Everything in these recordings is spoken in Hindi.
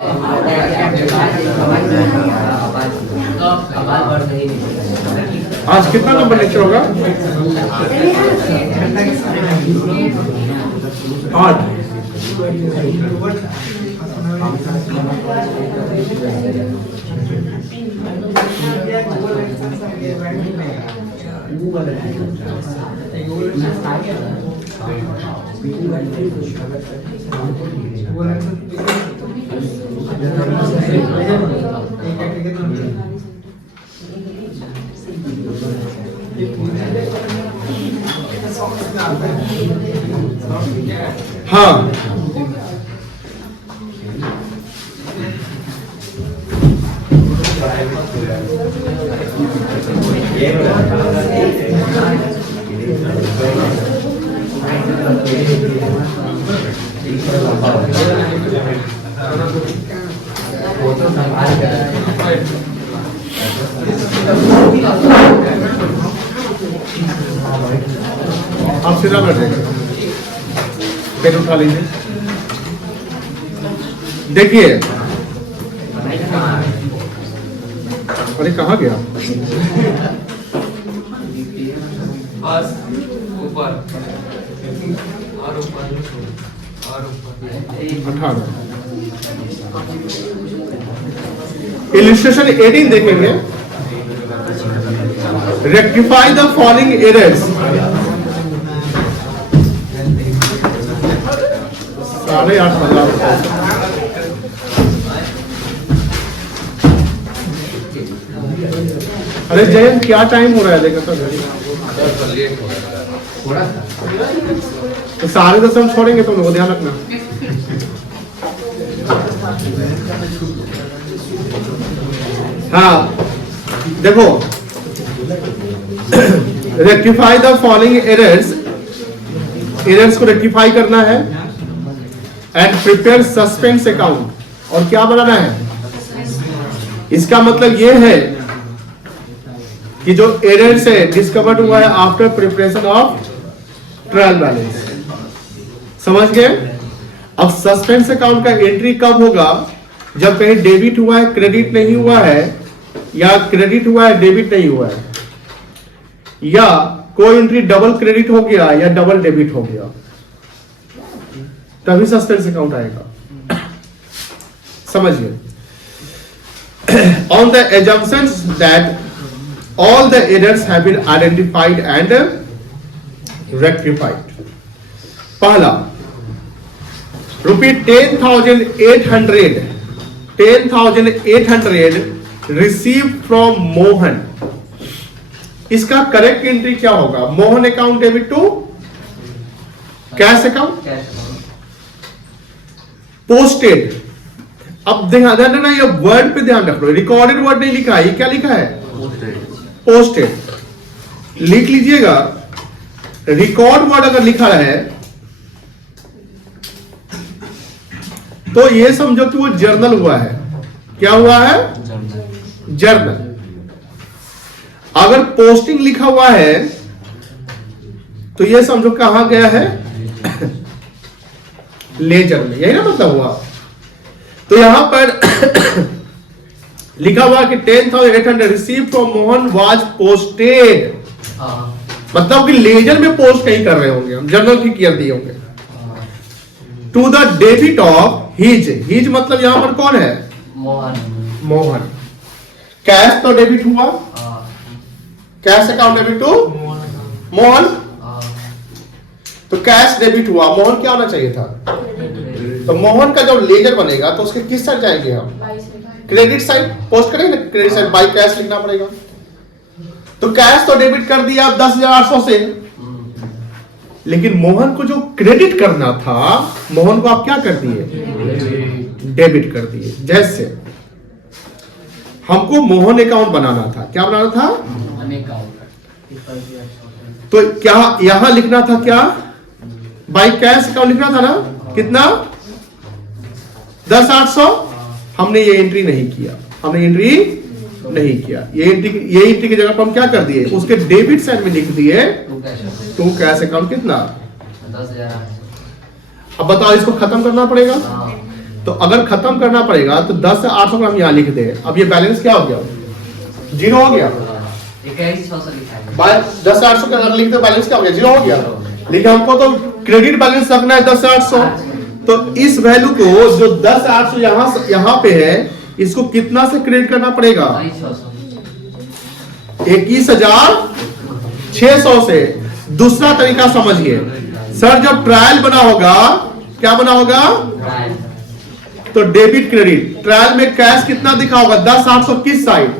आज कितना नंबर लेक्चर होगा? 8। हाँ, आप सीधा कर देंगे, पेन उठा लीजिए। देखिए, अरे कहाँ गया? ऊपर 18। इलस्ट्रेशन 18 देखेंगे। Rectify the following errors. 8,500। अरे जयंत क्या टाइम हो रहा है? देखो तो सारे 10 हम छोड़ेंगे, तुम लोग ध्यान रखना। हाँ देखो, rectify the following errors. Errors को रेक्टिफाई करना है एंड प्रिपेयर सस्पेंस अकाउंट। और क्या बनाना है? इसका मतलब यह है कि जो एरर्स है डिस्कवर्ड हुआ है after preparation of trial balance. समझ गए? अब सस्पेंस अकाउंट का एंट्री कब होगा? जब कहीं डेबिट हुआ है क्रेडिट नहीं हुआ है, या क्रेडिट हुआ है डेबिट नहीं हुआ है, या कोई एंट्री डबल क्रेडिट हो गया या डबल डेबिट हो गया, तभी सस्पेंस अकाउंट आएगा। समझिए। On the assumptions that all the errors have been identified and rectified. पहला, ₹10,800 received from मोहन। इसका करेक्ट एंट्री क्या होगा? Mohan account debit to cash account posted. अब ध्यान रखना, ये वर्ड पे ध्यान रख लो। रिकॉर्डेड वर्ड नहीं लिखा है, ये क्या लिखा है? पोस्टेड। लिख लीजिएगा। रिकॉर्ड वर्ड अगर लिखा है तो ये समझो कि वो जर्नल हुआ है। क्या हुआ है? जर्नल। अगर पोस्टिंग लिखा हुआ है तो ये समझो कहां गया है? लेजर में। यही ना मतलब हुआ। तो यहां पर लिखा हुआ कि 10,800 receive from Mohan was posted. मतलब कि लेजर में पोस्ट नहीं कर रहे होंगे हम, जर्नल की किया दिए होंगे। To the debit of his. His मतलब यहां पर कौन है? मोहन। कैश तो डेबिट हुआ, cash account debit to Mohan, तो कैश डेबिट हुआ। मोहन क्या होना चाहिए था? तो मोहन का जब लेजर बनेगा तो उसके किस साइड जाएंगे हम? Credit side. पोस्ट करेंगे ना, क्रेडिट साइड बाई कैश लिखना पड़ेगा। तो कैश तो डेबिट कर दिया 10,800 से, लेकिन मोहन को जो क्रेडिट करना था, मोहन को आप क्या कर दिए? डेबिट कर दिए। जैसे हमको मोहन अकाउंट बनाना था। क्या बनाना था? तो क्या यहां लिखना था? क्या बाई कैश अकाउंट लिखना था ना? कितना? 10,800। हमने ये एंट्री नहीं किया, हमने एंट्री नहीं किया। ये एंट्री की जगह पर हम क्या कर दिए? उसके डेबिट साइड में लिख दिए टू कैश अकाउंट कितना? 10,000। अब बताओ, इसको खत्म करना पड़ेगा। तो अगर खत्म करना पड़ेगा तो 10 से 800 को हम यहाँ लिख दे। अब ये बैलेंस क्या हो गया, 0 हो गया। 10 से 800 के अंदर लिख दे, बैलेंस क्या हो गया, 0 हो गया। लेकिन हमको तो क्रेडिट बैलेंस रखना है 10 से 800, तो इस वैल्यू को जो 10 से 800 यहाँ पे है, इसको कितना से क्रेडिट करना पड़ेगा, 21,600 से। दूसरा तरीका समझिए सर, जब ट्रायल बना होगा, क्या बना होगा, तो डेबिट क्रेडिट। ट्रायल में कैश कितना दिखा होगा, 10 800 किस साइड,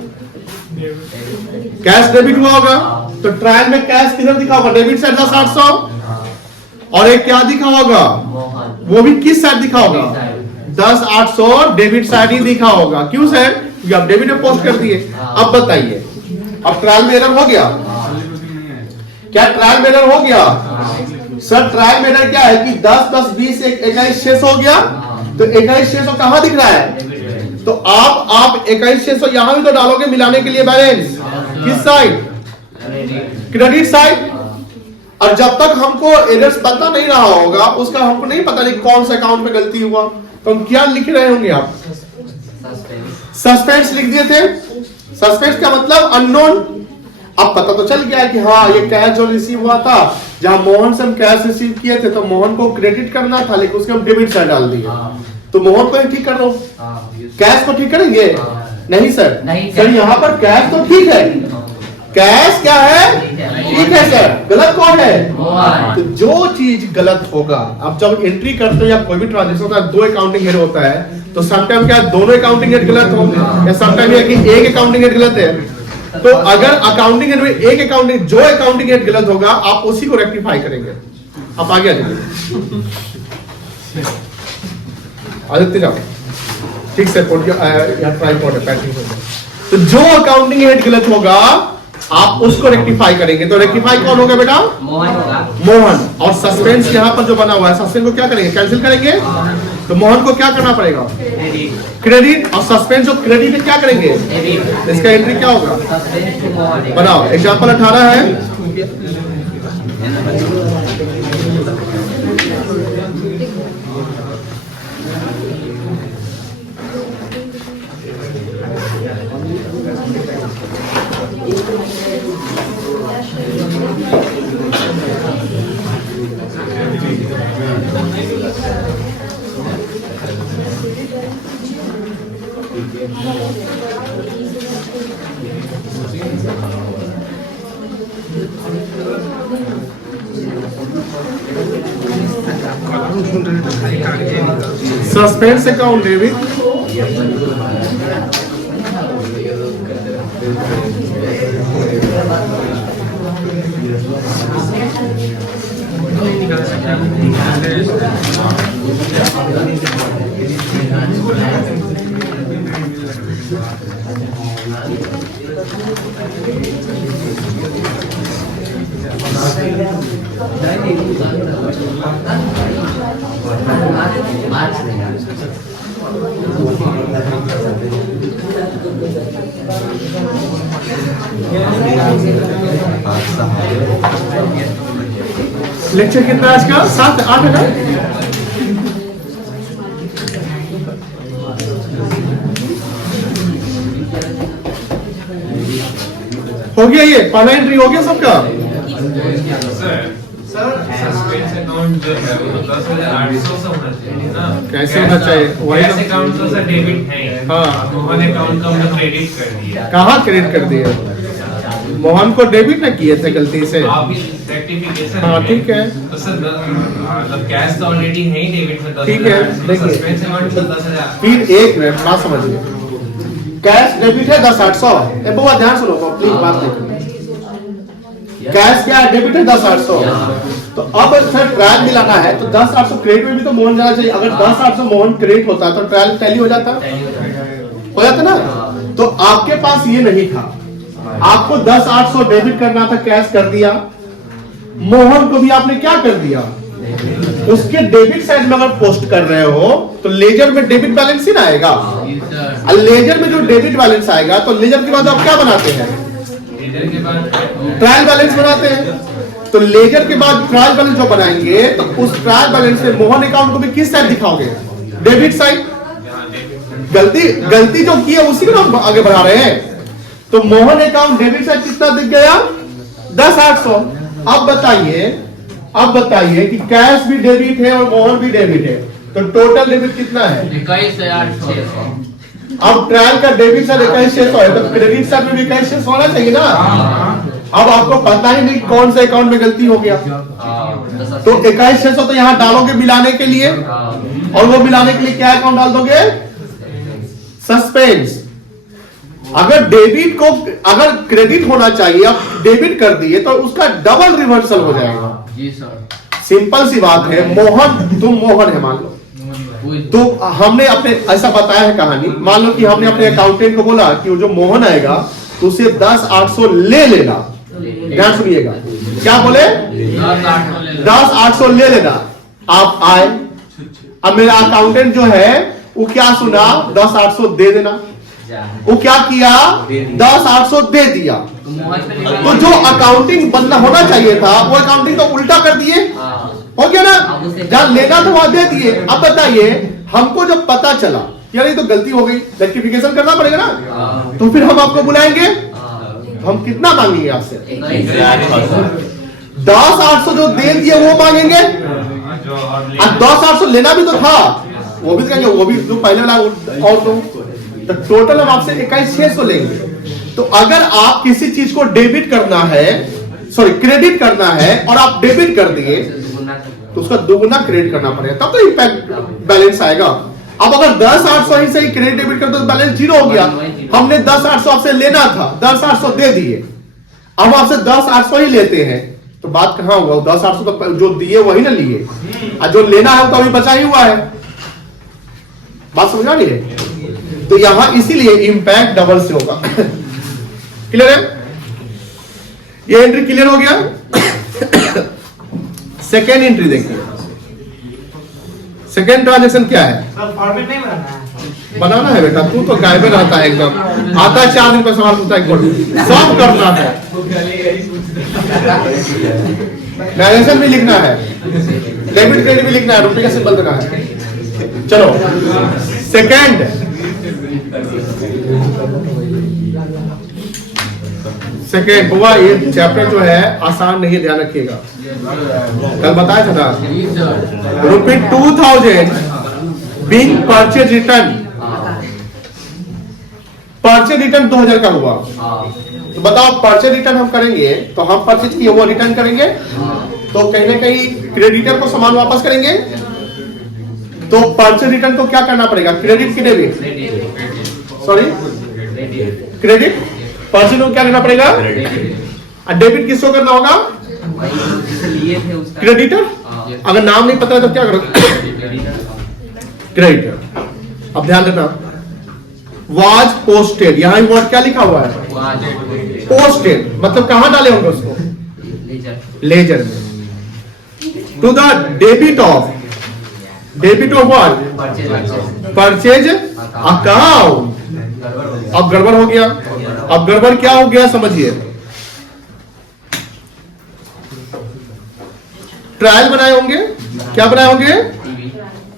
कैश डेबिट हुआ होगा, तो ट्रायल में कैश किधर दिखा होगा, डेबिट साइड 10 800। और एक क्या दिखा होगा, वो भी किस साइड दिखा होगा, 10 800 डेबिट साइड ही दिखा होगा। क्यों सर, क्योंकि आप डेबिट में पोस्ट कर दिए। अब बताइए, अब ट्रायल में एरर हो गया क्या, ट्रायल में एरर हो गया सर। ट्रायल में एरर क्या है कि 10 10 20 21,600 हो गया, तो 21,600 कहां दिख रहा है, तो आप 21,600 यहां भी तो डालोगे मिलाने के लिए बैलेंस, किस साइड, क्रेडिट साइड। और जब तक हमको एरर्स पता नहीं रहा होगा, उसका हमको नहीं पता नहीं कौन सा अकाउंट में गलती हुआ, तो हम क्या लिख रहे होंगे, आप सस्पेंस लिख दिए थे। सस्पेंस का मतलब अननोन। अब पता तो चल गया है कि हाँ ये कैश जो रिसीव हुआ था, जहां मोहन से हम कैश रिसीव किए थे, तो मोहन को क्रेडिट करना था, लेकिन उसके हम डेबिट साइड डाल दिए, तो मोहन को ठीक कर दो। कैश को ठीक करेंगे, नहीं सर, सर यहाँ पर कैश तो ठीक है, कैश क्या है, ठीक है सर, गलत कौन है, तो जो चीज गलत होगा, अब जब एंट्री करते हैं या कोई भी ट्रांजेक्शन होता है, 2 अकाउंटिंग हेड होता है, तो समटाइम क्या दोनों अकाउंटिंग हेड गलत हो, या समटाइम ये कि एक अकाउंटिंग हेड गलत है। तो अगर अकाउंटिंग हेड में एक अकाउंटिंग, जो अकाउंटिंग हेड गलत होगा, आप उसी को रेक्टिफाई करेंगे। आप आगे आ जाइए, आदित्य जाओ, ठीक से तो जो अकाउंटिंग हेड गलत होगा आप उसको रेक्टिफाई करेंगे। तो रेक्टिफाई कौन होगा बेटा, मोहन। और सस्पेंस यहाँ पर जो बना हुआ है, सस्पेंस को क्या करेंगे, कैंसिल करेंगे। तो मोहन को क्या करना पड़ेगा, क्रेडिट। और सस्पेंस जो क्रेडिट है क्या करेंगे, इसका एंट्री क्या होगा, बनाओ। एग्जाम्पल 18 है, सस्पेंस अकाउंट डेबिट, लेक्चर कितना है आज का, 7 8 है ना। हो गया, ये पहला एंट्री हो गया सबका। सस्पेंस अकाउंट जो है वो 10,800 से होना चाहिए ना, कैसे होना चाहिए, वही कैश अकाउंट तो सर डेबिट है, हाँ, मोहन अकाउंट का हमने क्रेडिट कर दिया। कहाँ क्रेडिट कर दिया, मोहन को डेबिट ना किए थे गलती से, आप रेक्टिफिकेशन, हाँ ठीक है, तो सर मतलब कैश तो ऑलरेडी है ही डेबिट में, ठीक है। देखिए सस्पेंस अकाउंट तो 10,000। फिर एक मिनट बात समझिए, कैश डेबिट है 10,800, बहुत ध्यान सुनो प्लीज बात देखो। कैश क्या है, डेबिट है 10,800, तो अब सर ट्रायल मिलाना है, तो 10,800 क्रेडिट में भी तो मोहन जाना चाहिए। अगर 10,800 मोहन क्रेडिट होता तो ट्रायल टैली हो जाता ना। तो आपके पास ये नहीं था, आपको 10,800 डेबिट करना था, कैश कर दिया। मोहन को भी आपने क्या कर दिया, उसके डेबिट साइड में अगर पोस्ट कर रहे हो तो लेजर में डेबिट बैलेंस ही ना आएगा। लेजर में जो डेबिट बैलेंस आएगा, तो लेजर के बाद आप क्या बनाते हैं, ट्रायल बैलेंस बनाते हैं। तो लेजर के बाद ट्रायल बैलेंस जो बनाएंगे, तो उस ट्रायल बैलेंस से मोहन अकाउंट को भी किस साइड दिखाओगे, डेबिट साइड। गलती जो की है उसी को हम आगे बढ़ा रहे हैं। तो मोहन अकाउंट डेबिट साइड कितना दिख गया? 10,800। अब बताइए कि कैश भी डेबिट है और मोहन भी डेबिट है, तो टोटल डेबिट कितना है? 21,600। अब ट्रायल का डेबिट साइड 21,600 है, तो क्रेडिट साइड में भी 21,600 होना चाहिए ना। अब आपको पता ही नहीं कौन से अकाउंट में गलती हो गया, तो 21,600 तो यहाँ डालोगे मिलाने के लिए, और वो मिलाने के लिए क्या अकाउंट डाल दोगे? सस्पेंस। अगर डेबिट को अगर क्रेडिट होना चाहिए, अब डेबिट कर दिए तो उसका डबल रिवर्सल हो जाएगा। जी सर। सिंपल सी बात है। मोहन, तुम मोहन है मान लो, तो हमने अपने ऐसा बताया है कहानी, मान लो कि हमने अपने अकाउंटेंट को बोला कि वो जो मोहन आएगा तो उसे 10,800 ले लेना। ध्यान सुनिएगा, क्या बोले? 10,800 ले लेना। आप आए, अब मेरा अकाउंटेंट जो है वो क्या सुना? 10,800 दे देना। वो क्या किया? 10,800 दे दिया। तो जो अकाउंटिंग बनना होना चाहिए था वो अकाउंटिंग तो उल्टा कर दिए, हो गया ना? जहां लेना था वहां दे दिए। अब बताइए, हमको जब पता चला यार ये तो गलती हो गई, रेक्टिफिकेशन करना पड़ेगा ना, तो फिर हम आपको बुलाएंगे, हम कितना मांगेंगे आपसे? 10,800 जो दे दिए वो मांगेंगे। अब 10,800 लेना भी तो था, वो भी कहेंगे, वो भी जो पहले वाला और तो टोटल हम आपसे 21,600 लेंगे। तो अगर आप किसी चीज को डेबिट करना है, सॉरी क्रेडिट करना है, और आप डेबिट कर दिए तो उसका दोगुना क्रेडिट करना पड़ेगा, तब तो इंपैक्ट बैलेंस आएगा। अब अगर 10,800 ही सही क्रेडिट डेबिट कर दो तो बैलेंस जीरो हो गया। हमने 10,800 आपसे लेना था, 10,800 दे दिए, अब आपसे 10,800 ही लेते हैं, तो बात कहां हुआ? 10,800 तो जो दिए वही ना लिए, और जो लेना है वो तो अभी बचा ही हुआ है। बात समझा नहीं है? तो यहां इसीलिए इंपैक्ट डबल से होगा। क्लियर है? ये एंट्री क्लियर हो गया। सेकेंड एंट्री देखिए, सेकेंड ट्रांजेक्शन क्या है? फॉर्मेट नहीं बनाना है। बनाना है बेटा, तू तो गायबे रहता है एकदम, आता है 4 दिन पर सवाल पूछता है, सब करना है, ट्रांजेक्शन भी लिखना है, डेबिट क्रेडिट भी लिखना है, रुपये का सिंबल देना है। चलो सेकेंड, सेकेंड हुआ। ये चैप्टर जो है आसान नहीं है, ध्यान रखिएगा, कल बताया था ना। रुपये 2,000 being purchase return, purchase return 2,000 का हुआ, तो बताओ परचेज रिटर्न हम करेंगे तो हम परचेज किए वो रिटर्न करेंगे, तो कहीं ना कहीं क्रेडिटर को सामान वापस करेंगे, तो परचेज रिटर्न को क्या करना पड़ेगा? क्रेडिट की डेबिट? Sorry credit. परचेज को क्या करना पड़ेगा? डेबिट किसको करना होगा? क्रेडिटर। अगर नाम नहीं पता है तो क्या करोगे? क्रेडिटर। अब ध्यान देना, वाज पोस्टेड, यहां वर्ड क्या लिखा हुआ है? पोस्टेड, मतलब कहां डाले होंगे उसको? लेजर में। To the debit of what? Purchase account. अब गड़बड़ हो गया। अब गड़बड़ क्या हो गया समझिए, ट्रायल बनाए होंगे, क्या बनाए होंगे?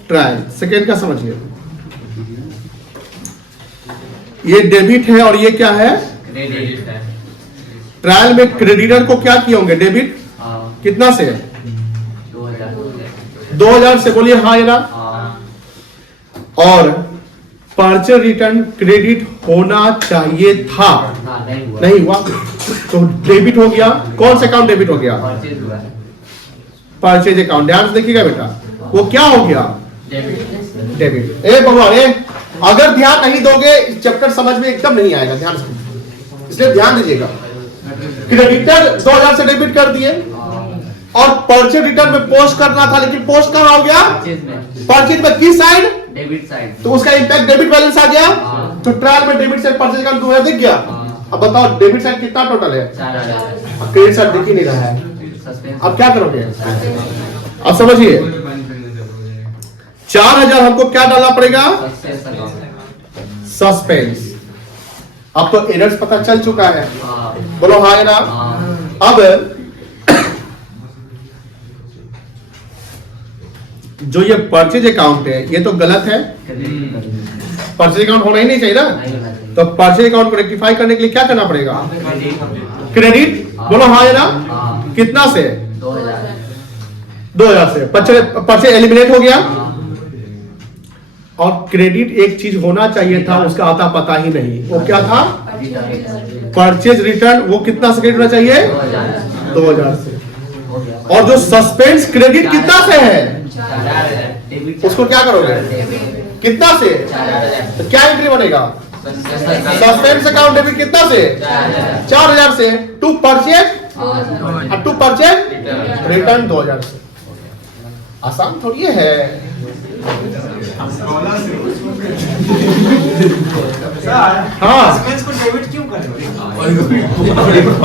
ट्रायल। सेकेंड का समझिए, ये डेबिट है और ये क्या है? क्रेडिट है। ट्रायल में क्रेडिटर को क्या किए होंगे? डेबिट। कितना से? 2,000 से, बोलिए हाँ या ना। और परचेज रिटर्न क्रेडिट होना चाहिए था, नहीं हुआ, तो डेबिट हो गया। कौन सा अकाउंट डेबिट हो गया? Purchase account. ध्यान से देखिएगा बेटा, वो क्या हो गया? डेबिट। ए भगवान, अगर ध्यान नहीं दोगे चैप्टर समझ में एकदम नहीं आएगा, ध्यान से, इसलिए ध्यान दीजिएगा। क्रेडिटर 2,000 से डेबिट कर दिए और परचेज रिटर्न में पोस्ट करना था, लेकिन पोस्ट कहां हो गया? परचेज में किस साइड? Debit side. तो उसका इंपैक्ट डेबिट बैलेंस आ गया। तो ट्रायल में डेबिट साइड परचेज अकाउंट 2,000 दिख गया। अब बताओ डेबिट साइड कितना टोटल है? 4,000। क्रेडिट साइड दिख ही नहीं रहा है, अब क्या करोगे? अब समझिए, 4,000 हमको क्या डालना पड़ेगा? सस्पेंस। अब तो एरर्स पता चल चुका है, बोलो हाँ या ना। अब जो ये परचेज अकाउंट है ये तो गलत है, परचेज अकाउंट होना ही नहीं चाहिए ना। तो परचेज अकाउंट को रेक्टिफाई करने के लिए क्या करना पड़ेगा? क्रेडिट, बोलो हाँ या ना। कितना से? 2000 से परचेज एलिमिनेट हो गया। और क्रेडिट एक चीज होना चाहिए था, उसका आता पता ही नहीं, वो क्या था? Purchase return. वो कितना से क्रेडिट होना चाहिए? 2000 से। और जो सस्पेंस क्रेडिट कितना से है उसको क्या करोगे? कितना से? तो क्या एंट्री बनेगा? सस्पेंस अकाउंट डेबिट कितना से? 4000 से। टू परचेज रिटर्न 2000 से। आसान थोड़ी है। हाँ, एक्सपेंस को डेबिट क्यों कर रहे हो?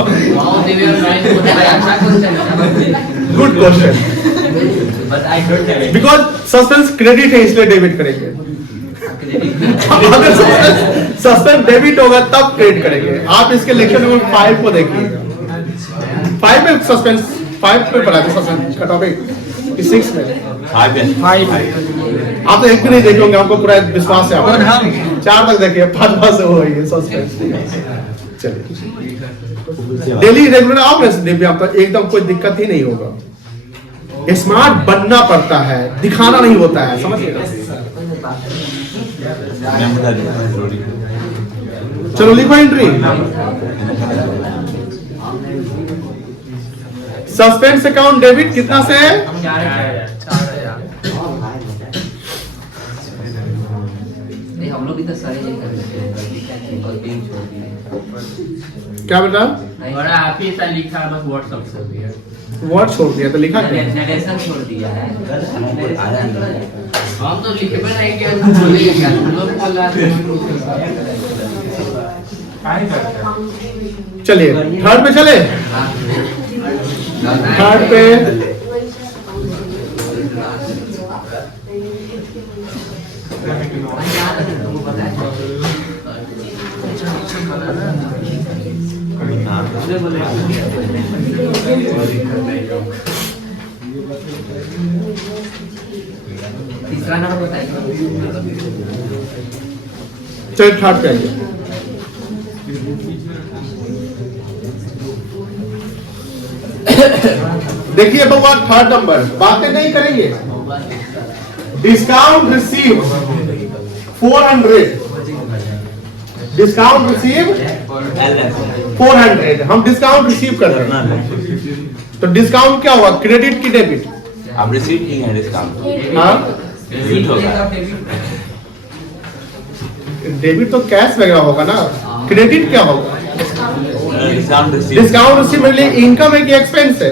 Good question. Because suspense credit है इसलिए डेबिट करेंगे। अगर सस्पेंस डेबिट होगा तब क्रेडिट करेंगे। आप इसके लेक्चर नंबर 5 को देखिएगा। 5 में सस्पेंस 5 पे पढ़ा था सस्पेंस का टॉपिक, 6 में 5। आप तो एक भी नहीं देखे होंगे, हमको पूरा विश्वास है। 4 तक देखिए, 5 से हो है सस्पेंस। चलिए डेली रेगुलर आओ ना दिव्या, तो एकदम कोई दिक्कत ही नहीं होगा। स्मार्ट बनना पड़ता है, दिखाना नहीं होता है, समझिएगा। चलो लिखो एंट्री। सस्पेंस अकाउंट डेबिट कितना से है? 4000। हम लोग भी तो सारे ये कर लेते हैं, और तीन छोड़ दिए। क्या बेटा? और आप ही ऐसा लिखा बस व्हाट्सएप से भी है। वर्ड छोड़ दिया तो लिखा क्या? नरेशन छोड़ दिया है। हम तो लिखे पर नहीं किया, बोलेंगे क्या? लोग बोला चलिए थर्ड पे चले। थर्ड पे तीसरा नंबर बताइए। चलिए थर्ड पे आइए। देखिए बउआ, थर्ड नंबर बातें नहीं करेंगे। Discount receive 400। Discount receive 400। हम डिस्काउंट रिसीव कर रहे हैं, तो डिस्काउंट क्या हुआ? क्रेडिट की डेबिट? आप रिसीव किए हैं डिस्काउंट। हाँ, रिसीव होगा। डेबिट तो कैश वगैरह होगा ना। क्रेडिट क्या होगा? Discount receive. डिस्काउंट रिसीव मेरे लिए इनकम है कि एक्सपेंस है?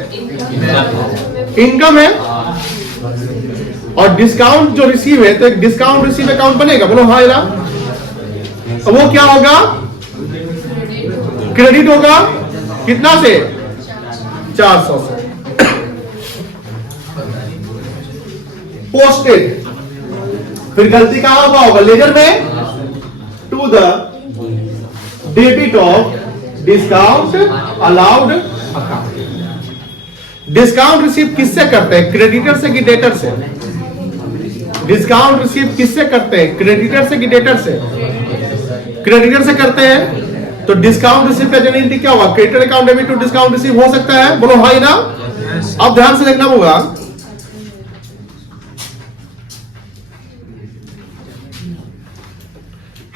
इनकम है। और डिस्काउंट जो रिसीव है, तो एक डिस्काउंट रिसीव अकाउंट बनेगा, बोलो हाँ या ना। वो क्या होगा? क्रेडिट होगा। कितना से? 400 से। पोस्टेड, फिर गलती कहां हुआ होगा? लेजर में। To the debit of discount allowed account. Discount receive किससे करते हैं? क्रेडिटर से कि डेटर से? डिस्काउंट रिसीव किससे करते हैं? क्रेडिटर से कि डेटर से? क्रेडिटर से करते हैं। तो डिस्काउंट रिसीव का जनरली क्या हुआ? Creditor account debit to discount receive हो सकता है, बोलो हाँ या ना। अब ध्यान से देखना होगा।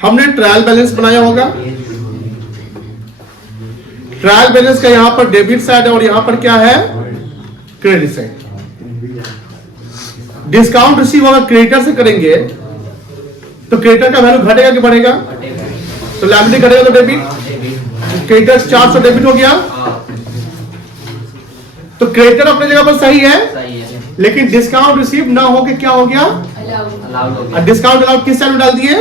हमने ट्रायल बैलेंस बनाया होगा। ट्रायल बैलेंस का यहां पर डेबिट साइड है और यहां पर क्या है? Credit side. डिस्काउंट रिसीव होगा क्रेडिटर से करेंगे, तो क्रेडिटर का वैल्यू घटेगा कि बढ़ेगा? तो लायबिलिटी घटेगा तो डेबिट। क्रेडिटर 400 डेबिट हो गया, तो क्रेडिटर अपने जगह पर सही है, लेकिन डिस्काउंट रिसीव ना होके क्या हो गया? डिस्काउंट अलाउड किस साइड में डाल दिए?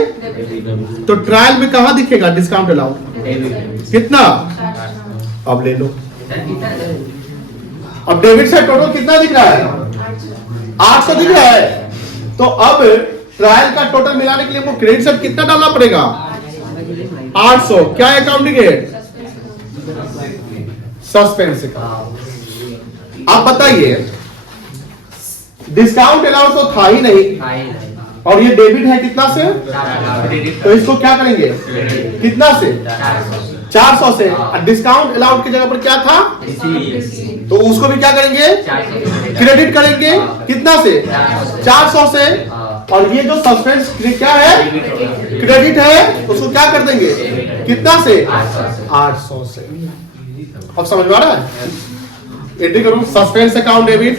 तो ट्रायल में कहां दिखेगा डिस्काउंट अलाउड? कितना? अब ले लो। अब डेबिट साइड टोटल कितना दिख रहा है? 800 दिख रहा है। तो अब ट्रायल का टोटल मिलाने के लिए वो क्रेडिट साइड कितना डालना पड़ेगा? 800। क्या अकाउंटिंग है? Suspense account. आप बताइए, डिस्काउंट अलाउंस तो था ही नहीं, और ये डेबिट है कितना से, तो इसको क्या करेंगे, कितना से, 400 से। डिस्काउंट अलाउंस की जगह पर क्या था, तो उसको भी क्या करेंगे, क्रेडिट करेंगे कितना से, 400 से। और ये जो सस्पेंस क्या है, क्रेडिट है, उसको क्या कर देंगे, कितना से, 800 से। अब समझ में आ रहा है, एंट्री करूं सस्पेंस अकाउंट डेबिट,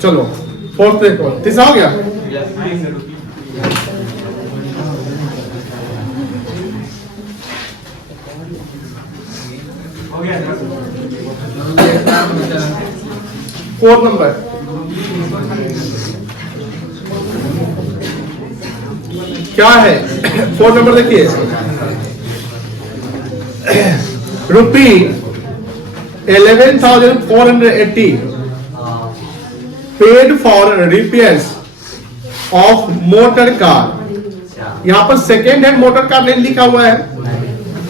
चलो फोर्थ देखो, तीसरा हो गया। फोर्थ नंबर, क्या है फोर्थ नंबर, देखिए रुपी 11,480 paid for repairs of motor car. यहां पर सेकेंड हैंड मोटर कार नहीं लिखा हुआ है,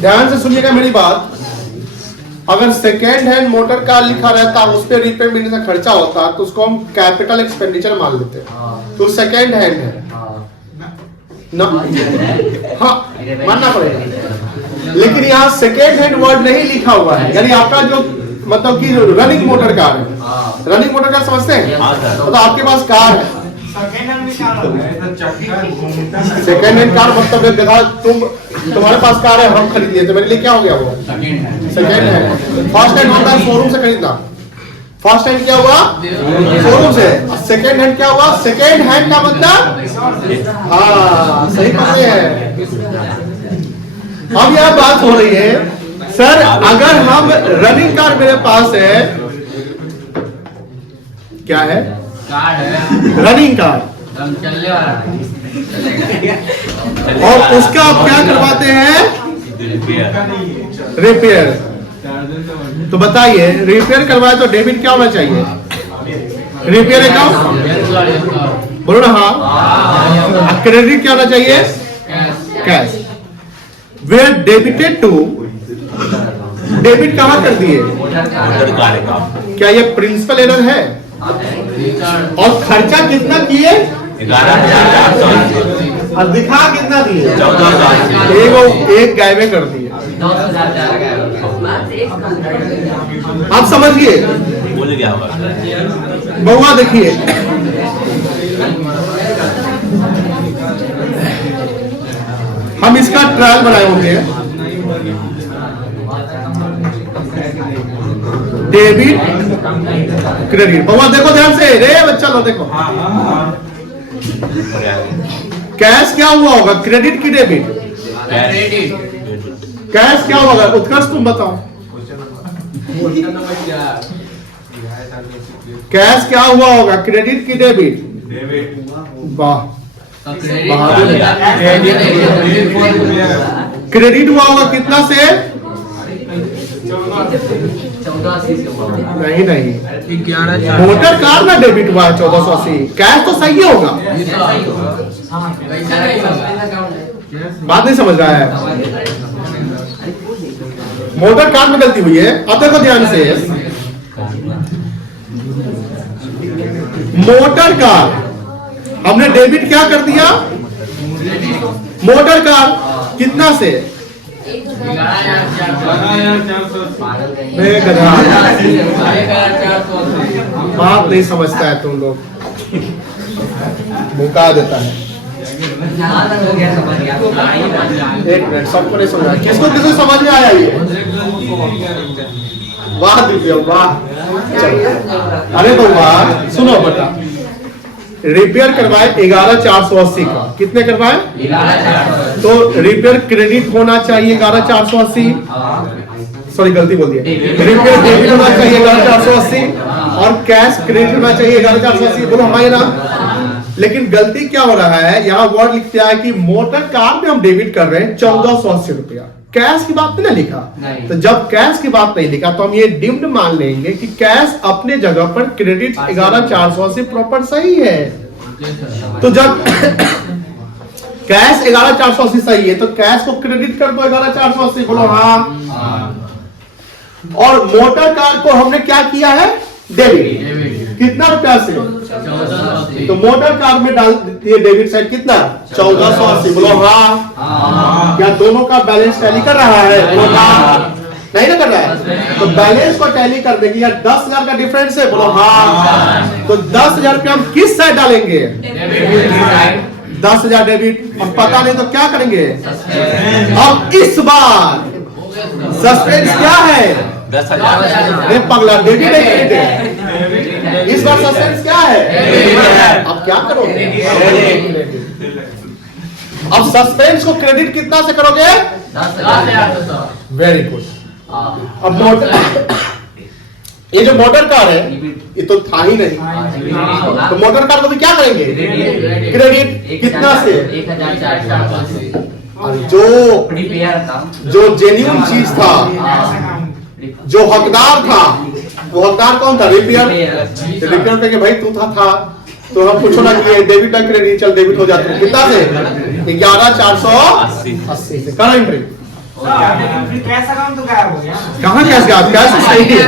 ध्यान से सुनिएगा मेरी बात। अगर सेकेंड हैंड मोटर कार लिखा रहता, उस पर रिपेयर मिलने का खर्चा होता, तो उसको हम कैपिटल एक्सपेंडिचर मान लेते, तो सेकेंड हैंड है ना, हाँ मानना पड़ेगा। लेकिन यहाँ सेकेंड हैंड वर्ड नहीं लिखा हुआ है, यानी आपका जो मतलब कि रनिंग मोटर कार है, रनिंग मोटर कार समझते हैं, तो आपके पास कार है, सेकेंड हैंड कार मतलब एक गधा, तुम्हारे पास कार है, हम खरीद लिए, तो मेरे लिए क्या हो गया वो सेकेंड हैंड। फर्स्ट हैंड होता है शोरूम से खरीदना, फर्स्ट हैंड क्या हुआ, शोरूम से। सेकेंड हैंड क्या हुआ, सेकेंड हैंड का मतलब, हाँ सही पकड़े हैं। अब यह बात हो रही है सर, अगर हम रनिंग कार मेरे पास है, क्या है, रनिंग कार, चलने वाला, और उसका आप क्या करवाते हैं, रिपेयर। तो बताइए रिपेयर करवाए तो डेबिट क्या होना चाहिए, रिपेयर अकाउंट, बोलो ना हाँ। क्रेडिट क्या होना चाहिए, cash. Were debited to, debit कहां कर दिए, मोटर कार अकाउंट। क्या ये प्रिंसिपल एरर है, और खर्चा कितना किए, 11,480 और दिखा कितना दिए, 14,000 एक गाय में कर दिए। आप समझिए, बोल क्या होगा, बहुआ देखिए, हम इसका ट्रायल बनाए होंगे, डेबिट क्रेडिट। बहुआ देखो ध्यान से, रे बच्चा लो देखो, कैश क्या हुआ होगा, क्रेडिट की डेबिट, कैश क्या होगा, उत्कर्ष तुम बताओ, कैश क्या हुआ होगा, क्रेडिट की डेबिट, वाह क्रेडिट हुआ होगा कितना से, 1480 से हुआ, नहीं नहीं, मोटर कार ना डेबिट हुआ है 1480, कैश तो सही होगा, बात नहीं समझ रहा है, मोटर कार में गलती हुई है। अब देखो ध्यान से, मोटर कार हमने डेबिट क्या कर दिया, मोटर कार कितना से, गधा बात नहीं समझता है तुम लोग। मुका देता है। हो गया, समझ गया। एक मिनट, सबको नहीं समझ आया, किसको किसको समझ में आया ये? वाह दिव्या वाह। चलो, अरे तो वाह, सुनो बेटा, रिपेयर करवाए 11,480 का, कितने करवाए? 11,480। तो रिपेयर क्रेडिट होना चाहिए 11,480, सॉरी गलती बोल दिया, रिपेयर डेबिट होना चाहिए 11,480 और कैश क्रेडिट होना चाहिए 11,480। बोलो हमारे नाम। लेकिन गलती क्या हो रहा है, यहाँ वर्ड लिख दिया है कि मोटर कार में हम डेबिट कर रहे हैं 1480 रुपया, कैश की बात नहीं ना लिखा। तो जब कैश की बात नहीं लिखा तो हम ये डिम्ड मान लेंगे कि कैश अपने जगह पर, क्रेडिट 11,480 प्रॉपर सही है। तो जब कैश 11,480 सही है तो कैश को क्रेडिट कर दो 11,480। बोलो हाँ। और मोटर कार को हमने क्या किया है? डेबिट। कितना रुपया से? 1480। तो मोटर कार में डाल दिए डेबिट साइड कितना? 1480। बोलो हाँ। क्या दोनों का बैलेंस टैली कर रहा है? बोलो हाँ। नहीं ना कर रहा है? तो बैलेंस को टैली कर देंगे। यार 10,000 का डिफरेंस है। बोलो हाँ। तो 10,000 रुपया हम किस साइड डालेंगे? 10,000 डेबिट। और पता नहीं तो क्या करेंगे? अब इस बार सस्पेंस क्या है? 10,000। अरे पगला, डेबिट है क्रेडिट है? इस बार सस्पेंस क्या है? अब क्या करोगे? अब सस्पेंस को क्रेडिट कितना से करोगे? 10,000। Very good. अब मोटर, ये जो मोटर कार है ये तो था ही नहीं, तो मोटर कार को भी क्या करेंगे? क्रेडिट। कितना से? 1,480। और जो जेन्युइन चीज था, जो हकदार था, वो हकदार कौन था? रिपेयर। रिपेयर करके भाई तू था तो हम पूछो ना कि डेबिट या क्रेडिट, चल डेबिट हो जाता है। कितना से? 11,480 से। करा एंट्री। कैश अकाउंट तो गायब हो गया। कहाँ कैश गया? कैश तो सही है,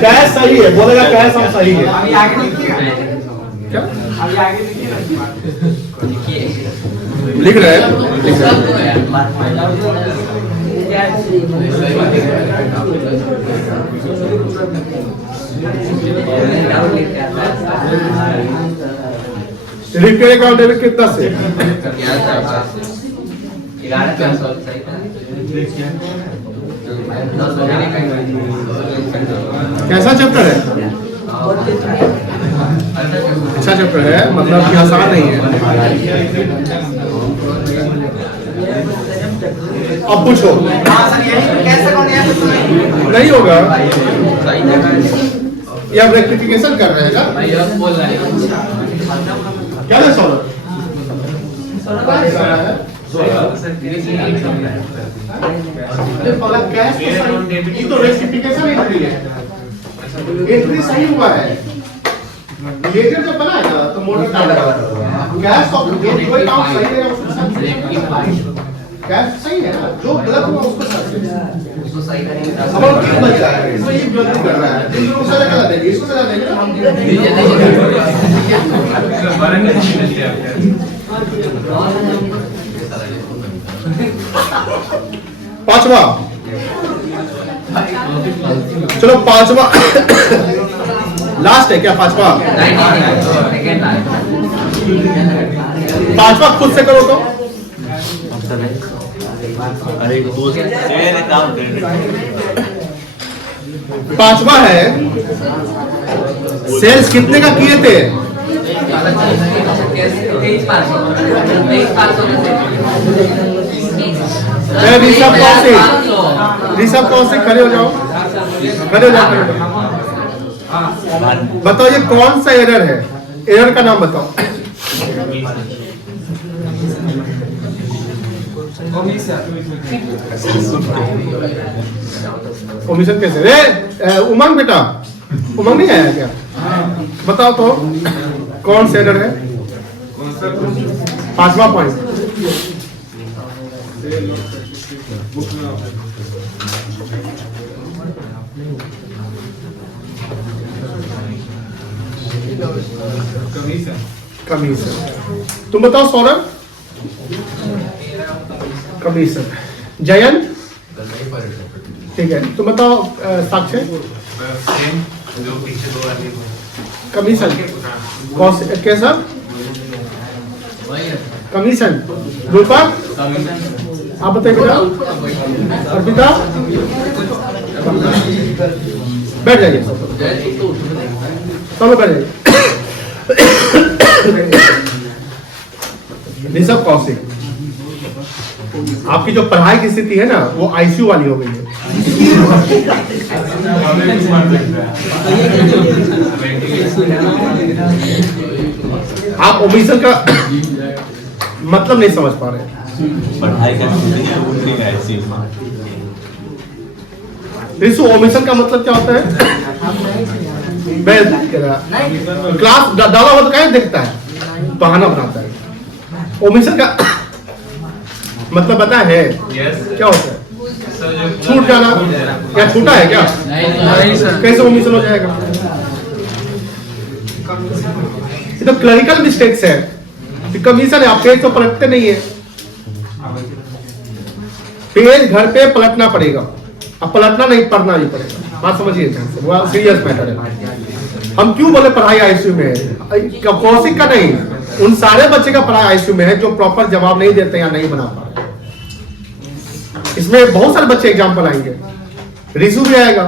कैश सही है, बोलेगा कैश हम सही है। अभी आगे लिखिएगा। क्या अभी आगे लिखिएगा। लिख रहे हैं? लिख रहे हैं। रिपेयर अकाउंट डेबिट कितना से? 11,480। कैसा चैप्टर है? अच्छा चैप्टर है, मतलब कि आसान नहीं है। अब पूछो। हाँ सर, यही कैश अकाउंट यहाँ पे तो नहीं होगा, ये आप रेक्टिफिकेशन कर रहे हैं ना? क्या है सौरभ? ये तो रेक्टिफिकेशन एंट्री है, एंट्री सही हुआ है। लेजर जब बना है ना तो मोटर कार्ड कैश ऑफ कोई काम सही है, कैश सही है ना, जो गलत हुआ उसको उसको सही करेंगे। अब हम क्यों बच रहा है? इसमें ये गलती कर रहा है, जिसको सजा करा देंगे, इसको सजा देंगे ना। पांचवा, चलो पांचवा लास्ट है क्या? पांचवा, पांचवा खुद से करो तो। अरे दूसरे काम पांचवा है, सेल्स कितने का किए थे? 23,500। ऋषभ कौन से? खड़े हो जाओ, खड़े हो जाओ। बताओ ये कौन सा एरर है? एरर का नाम बताओ। ओमिशन कैसे रे? उमंग बेटा, उमंग नहीं आया क्या? बताओ तो कौन सा एरर है? पांचवा पॉइंट। कमीशन। तुम बताओ सौरभ। कमीशन। जयंत ठीक है, तुम बताओ। साक्षी जो पीछे दो कमीशन कैसा कमीशन रूपा आप बताइए बेटा अर्पिता बैठ जाइए चलो बैठ जाइए ऋषभ कौशिक आपकी जो पढ़ाई की स्थिति है ना वो आईसीयू वाली हो गई है आप ओमिशन का मतलब नहीं समझ पा रहे पढ़ाई का उठने का ऐसी ऋषु ओमिशन का मतलब क्या होता है क्लास डाला हुआ तो क्या देखता है बहाना बनाता है ओमिशन का मतलब पता है क्या होता है छूट जाना क्या छूटा है क्या कैसे ओमिशन हो जाएगा ये तो क्लरिकल मिस्टेक्स है कमीशन है आप पेज तो पलटते नहीं है पेज घर पे पलटना पड़ेगा अब पलटना नहीं पढ़ना भी पड़ेगा बात समझिए वो सीरियस मैटर है हम क्यों बोले पढ़ाई आईसीयू में है कौशिक का नहीं उन सारे बच्चे का पढ़ाई आईसीयू में है जो प्रॉपर जवाब नहीं देते या नहीं बना पा रहे इसमें बहुत सारे बच्चे एग्जाम्पल आएंगे रिशु भी आएगा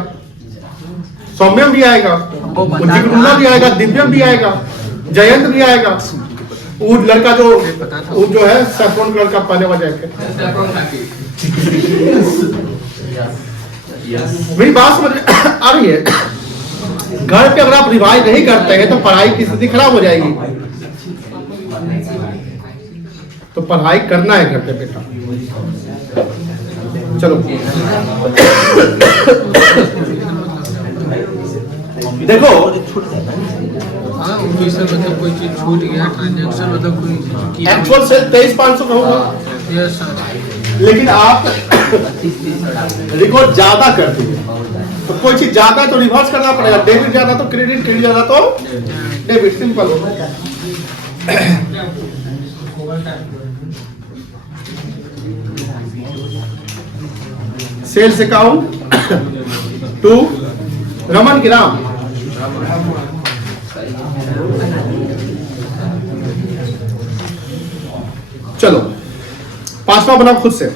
सौम्यम भी आएगा जिग्नुला भी आएगा दिव्यम भी आएगा जयंत भी आएगा वो लड़का जो है सैफरन कलर का पहने हुआ जैकेट मेरी बात समझ आ रही है घर पे अगर आप रिवाइज नहीं करते हैं तो पढ़ाई की स्थिति खराब हो जाएगी तो पढ़ाई करना है घर पे बेटा चलो देखो मतलब कोई चीज छूट गया ट्रांजैक्शन मतलब कोई एक्चुअल सेल 23,500 कहूंगा यस सर लेकिन आप रिकॉर्ड ज्यादा कर दिए तो कोई चीज ज्यादा तो रिवर्स करना पड़ेगा डेबिट ज्यादा तो क्रेडिट क्रेडिट ज्यादा तो debit simple sales account to Raman की राम चलो पांचवा बनाओ खुद से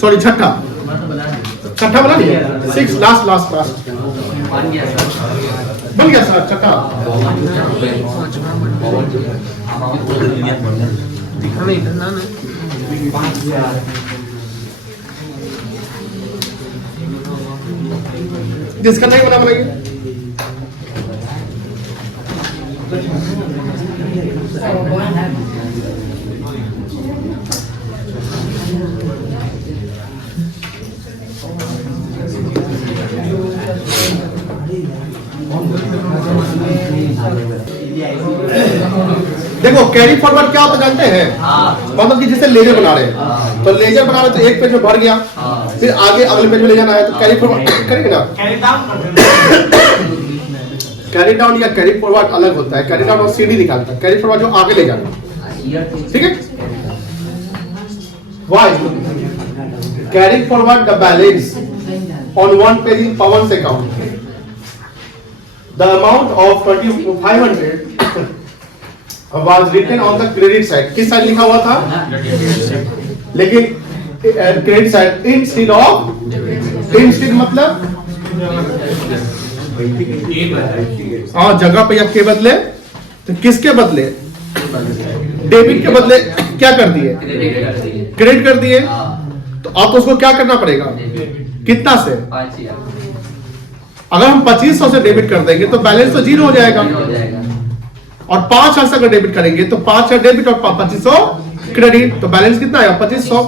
सॉरी छठा बना लिया 6 लास्ट बन गया सर छठा हमें ना जिसका नहीं बना बनाइए देखो कैरी फॉरवर्ड क्या होता जानते हैं मतलब कि जिसे लेजर बना रहे हैं तो लेजर बना रहे तो एक पेज में भर गया फिर आगे अगले पेज में ले जाना है तो कैरी फॉरवर्ड करेंगे ना कैरी डाउन या कैरी फॉरवर्ड अलग होता है कैरी डाउन और सीडी निकालता है कैरी फॉरवर्ड जो आगे ले जाना ठीक है why carry forward the balance on one page in Pawan's account the amount of 2500 was written on the credit side किस साइड लिखा हुआ था लेकिन credit side instead of instead मतलब हाँ जगह पे या के बदले तो किसके बदले डेबिट के बदले क्या कर दिए क्रेडिट कर दिए तो अब तो उसको क्या करना पड़ेगा कितना से अगर हम 2500 से डेबिट कर देंगे तो बैलेंस तो जीरो हो जाएगा और 5,000 से अगर डेबिट करेंगे तो 5,000 डेबिट और 2500 क्रेडिट तो बैलेंस कितना आएगा 2500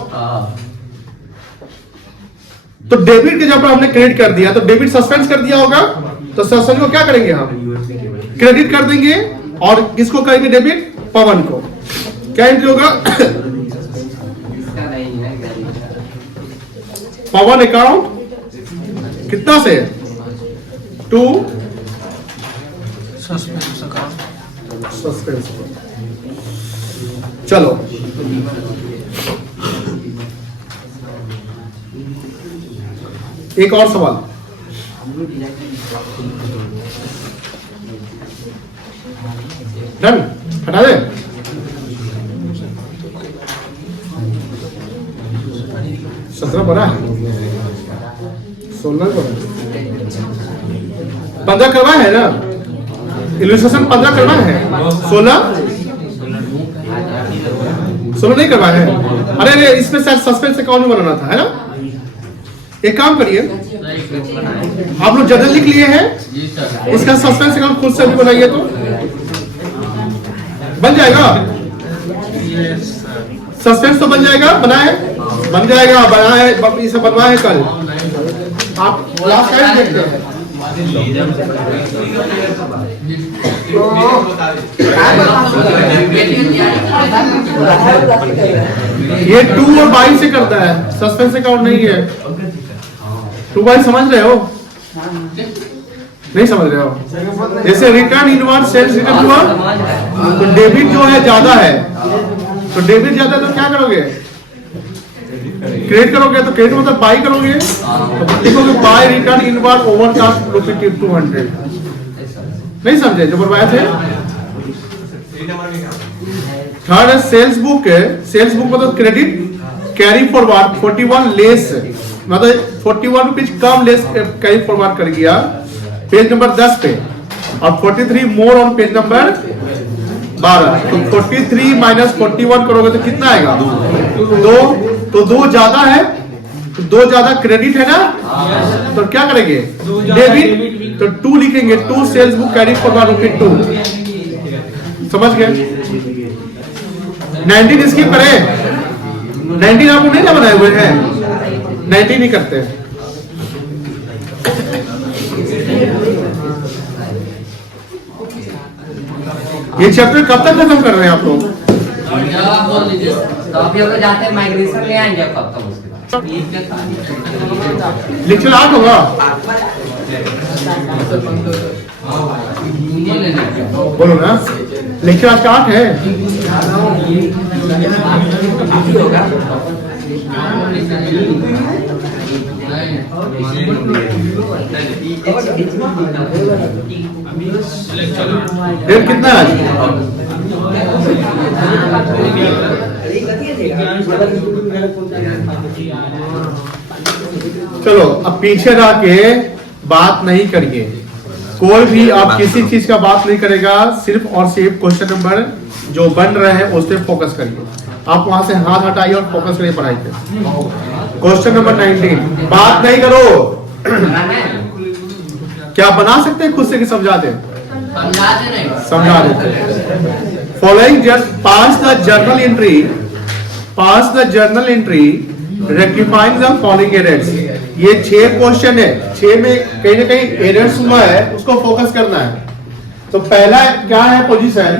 तो डेबिट के जब हमने क्रेडिट कर दिया तो डेबिट सस्पेंड कर दिया होगा तो सस्पेंड को क्या करेंगे हम क्रेडिट कर देंगे और किसको करेंगे डेबिट पवन को क्या एंट्री होगा पवन अकाउंट कितना से टू सस्पेंस चलो एक और सवाल डन, हटा दे। सत्रह बड़ा है, 16 बड़ा है, 15 करवा है ना, इलस्ट्रेशन 15 करवा है, 16 नहीं करवा है। अरे अरे इसमें शायद सस्पेंस अकाउंट भी बनाना था, है ना। एक काम करिए, आप लोग जनरल लिख लिए हैं, इसका सस्पेंस अकाउंट खुद से भी बनाइए तो बन जाएगा। सस्पेंस तो बन जाएगा, बनाए बन जाएगा, बनाए इसे बनवाए है कल। आप लास्ट टाइम देखते हैं ये 2 और 22 से करता है, सस्पेंस अकाउंट नहीं है। 2 बाई समझ रहे हो, नहीं समझ रहे हो। जैसे रिटर्न इनवर्ड सेल्स रिटर्न हुआ तो डेबिट जो है ज्यादा है, तो डेबिट ज्यादा है तो क्या करोगे, क्रेडिट करोगे, तो क्रेडिट मतलब बाई करोगे, तो लिखोगे by return inward over cast rupees 200। नहीं समझे जो बनवाए थे। थर्ड है सेल्स बुक है, सेल्स बुक मतलब क्रेडिट कैरी फॉरवर्ड 41 लेस, मतलब 41 रुपीज कम लेस कैरी फॉरवर्ड कर गया पेज नंबर 10 पे, और 43 मोर ऑन पेज नंबर 12। तो 43 माइनस 41 करोगे तो कितना आएगा, 2। तो 2 ज्यादा है, तो 2 ज्यादा क्रेडिट है ना, तो क्या करेंगे डेबिट, तो 2 लिखेंगे, 2 sales book carry forward rupees 2। समझ गए। 19 स्किप करें, 19 आपको नहीं ना बनाए हुए हैं, 19 नहीं करते। ये चैप्टर कब तक खत्म कर रहे हैं आप लोग। तो अभी अगर जाते हैं माइग्रेशन ले आएंगे कब तक उसके बाद। लेक्चर 8 होगा, बोलो ना, लेक्चर आज 8 है। डेट कितना है आज, चलो अब पीछे रह के बात नहीं करिए, कोई भी आप किसी चीज का बात नहीं करेगा, सिर्फ और सिर्फ क्वेश्चन नंबर जो बन रहे हैं उस पर फोकस करिए। आप वहां से हाथ हटाइए और फोकस करिए पढ़ाई पे। क्वेश्चन नंबर 19 बात नहीं करो। क्या बना सकते हैं खुद से कि समझा दे, समझा देते। Following pass the journal entry, pass the journal entry rectifying the following errors. ये 6 क्वेश्चन है, 6 में कहीं ना कहीं एरर्स हुआ है, उसको फोकस करना है। तो पहला क्या है position,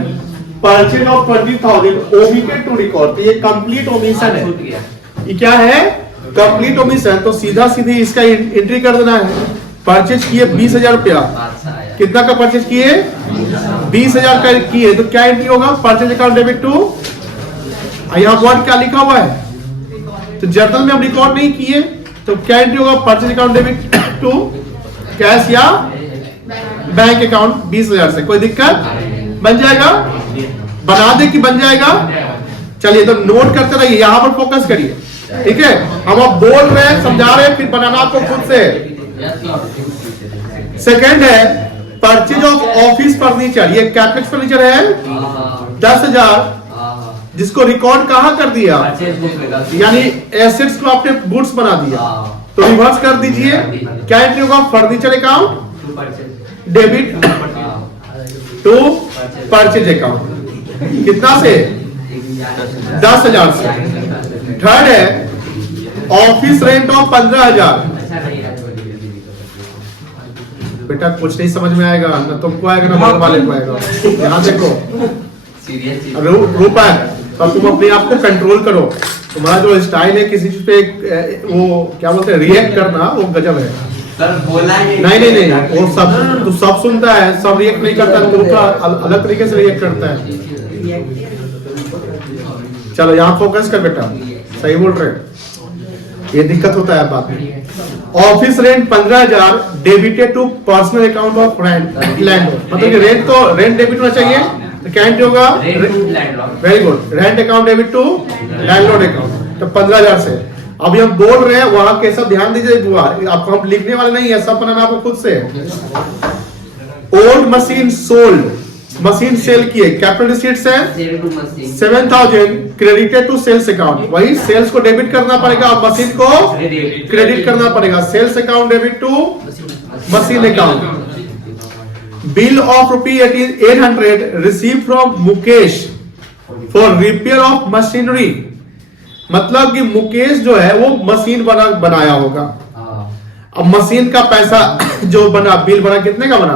purchase of 20,000 omitted to record, ये कंप्लीट ओमिशन है। ये क्या है, कंप्लीट ओमिशन। तो सीधा सीधी इसका एंट्री कर देना है। परचेज किए 20,000 रुपया, कितना का परचेज किए, 20,000 का किए, तो क्या एंट्री होगा, परचेज अकाउंट डेबिट टू, यहाँ वर्ड क्या लिखा हुआ है, तो जर्नल में हम रिकॉर्ड नहीं किए, तो क्या एंट्री होगा, purchase account debit to cash या बैंक अकाउंट 20,000 से। कोई दिक्कत, बन जाएगा, बना दे कि बन जाएगा। चलिए तो नोट करते रहिए, यहां पर फोकस करिए, ठीक है। हम अब बोल रहे हैं, समझा रहे हैं, फिर बनाना आपको खुद से। सेकंड है परचेज ऑफ ऑफिस फर्नीचर, ये कैपेक्स फर्नीचर है 10,000, जिसको रिकॉर्ड कहां कर दिया, यानी एसेट्स को आपने गुड्स बना दिया, तो रिवर्स कर दीजिए। क्या एंट्री होगा, furniture account debit to purchase account, कितना से, 10,000 से। थर्ड है ऑफिस रेंट ऑफ 15,000। बेटा कुछ नहीं समझ में आएगा, ना तुमको आएगा ना घर वाले को आएगा। यहाँ देखो रूपा, तो तुम अपने आप को कंट्रोल करो। तुम्हारा जो स्टाइल है किसी चीज पे वो क्या बोलते हैं रिएक्ट करना, वो गजब है। नहीं, वो सब तो सब सुनता है, सब रिएक्ट नहीं करता, तो अलग तरीके से रिएक्ट करता है। चलो यहाँ फोकस कर बेटा, सही बोल रहे, ये दिक्कत होता है बात में। Office rent 15,000 debited to personal account of land, मतलब कि रेंट तो रेंट डेबिट होना चाहिए, तो क्या एंट्री होगा? Landlord. Very good. Rent account debit to landlord account, तो 15,000 से। अभी हम बोल रहे हैं वहां कैसा, ध्यान दीजिए बुआ, आपको हम लिखने वाले नहीं है, सब बनाना आपको खुद से। Old machine sold, machine sale किए, कैपिटल रिसीट्स है 7,000 क्रेडिटेड टू सेल्स अकाउंट, वही सेल्स को डेबिट करना पड़ेगा और मशीन को क्रेडिट करना पड़ेगा। Sales account debit to machine account. Bill of ₹800 receive from Mukesh for repair of machinery, मतलब कि मुकेश जो है वो मशीन बनाया होगा। अब मशीन का पैसा जो बना, बिल बना, कितने का बना?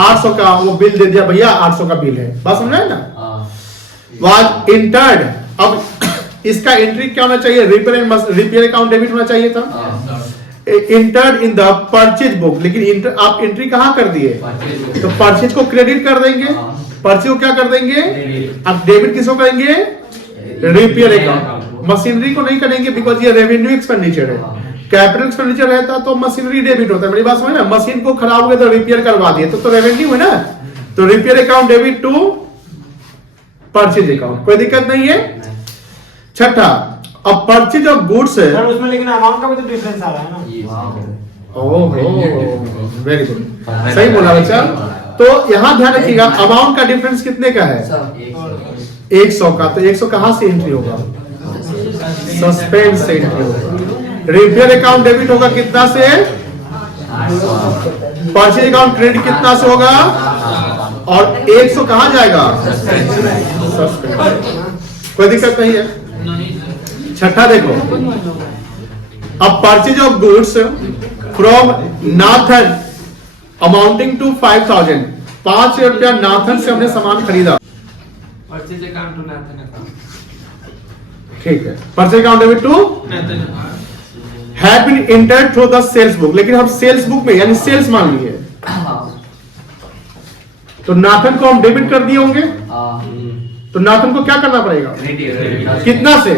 800 का। वो बिल दे दिया, भैया 800 का बिल है, बात समझ रहे हैं ना? वाज इंटर्ड, अब इसका एंट्री क्या होना चाहिए? रिपेयर अकाउंट डेबिट होना चाहिए था। Entered in the purchase book, लेकिन आप एंट्री कहां कर दिए? तो परचेज को क्रेडिट कर देंगे, परचेज को क्या कर देंगे? अब डेबिट किसको करेंगे? Repair account. मशीनरी को नहीं करेंगे बिकॉज ये रेवेन्यू एक्सपेंडिचर है। कैपिटल एक्सपेंडिचर रहता तो मशीनरी डेबिट होता है। मेरी बात समझ ना? मशीन को खराब हो गया तो रिपेयर करवा दिए तो रेवेन्यू है ना, तो repair account debit to purchase account, कोई दिक्कत नहीं है। छठा, अब परचेज ऑफ गुड्स है सर उसमें, लेकिन अमाउंट का भी तो डिफरेंस आ रहा है ना। ओहो वेरी गुड, सही बोला बच्चा। तो यहां ध्यान रखिएगा, अमाउंट का डिफरेंस कितने का है? 100 का। तो 100 कहां से एंट्री होगा? सस्पेंस से एंट्री होगा। रिपेयर अकाउंट डेबिट होगा कितना से? परचेज अकाउंट क्रेडिट कितना से होगा? और 100 कहां जाएगा? सस्पेंस। कोई दिक्कत नहीं है। छठा देखो, अब purchase of goods from Nathan amounting to 5,000, 5,000 रुपया नाथन से हमने सामान खरीदा, purchase account to Nathan account, ठीक है। Purchase account debit to have been entered through the sales book, लेकिन हम सेल्स बुक में यानी सेल्स मान लिए, तो नाथन को हम डेबिट कर दिए होंगे, तो नाथन को क्या करना पड़ेगा? कितना से?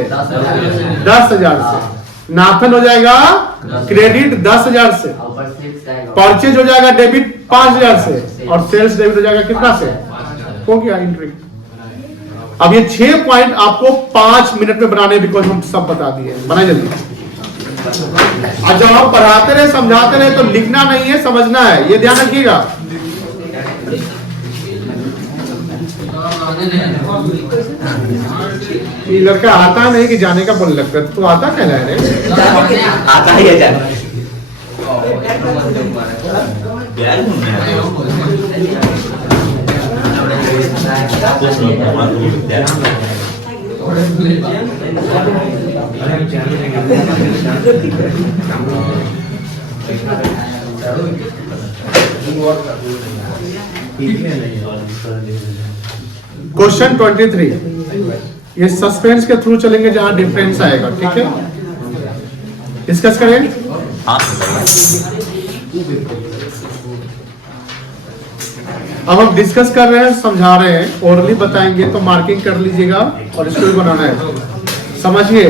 10,000 से। नाथन हो जाएगा क्रेडिट 10,000 से, परचेज हो जाएगा डेबिट 5,000 से, और सेल्स डेबिट हो जाएगा कितना से? हो गया एंट्री। अब ये 6 पॉइंट आपको 5 मिनट में बनाने, बिकॉज हम सब बता दिए, बनाए जल्दी। और जब हम पढ़ाते रहे समझाते रहे तो लिखना नहीं है, समझना है, ये ध्यान रखिएगा। ये लड़का आता नहीं कि जाने का बोल लगता है, तो आता क्या है रे? आता ही है जान। प्यार में क्वेश्चन 23, ये सस्पेंस के थ्रू चलेंगे जहां डिफरेंस आएगा, ठीक है? डिस्कस करें। अब हम डिस्कस कर रहे हैं, समझा रहे हैं, ओरली बताएंगे तो मार्किंग कर लीजिएगा और इसको भी बनाना है, समझिए।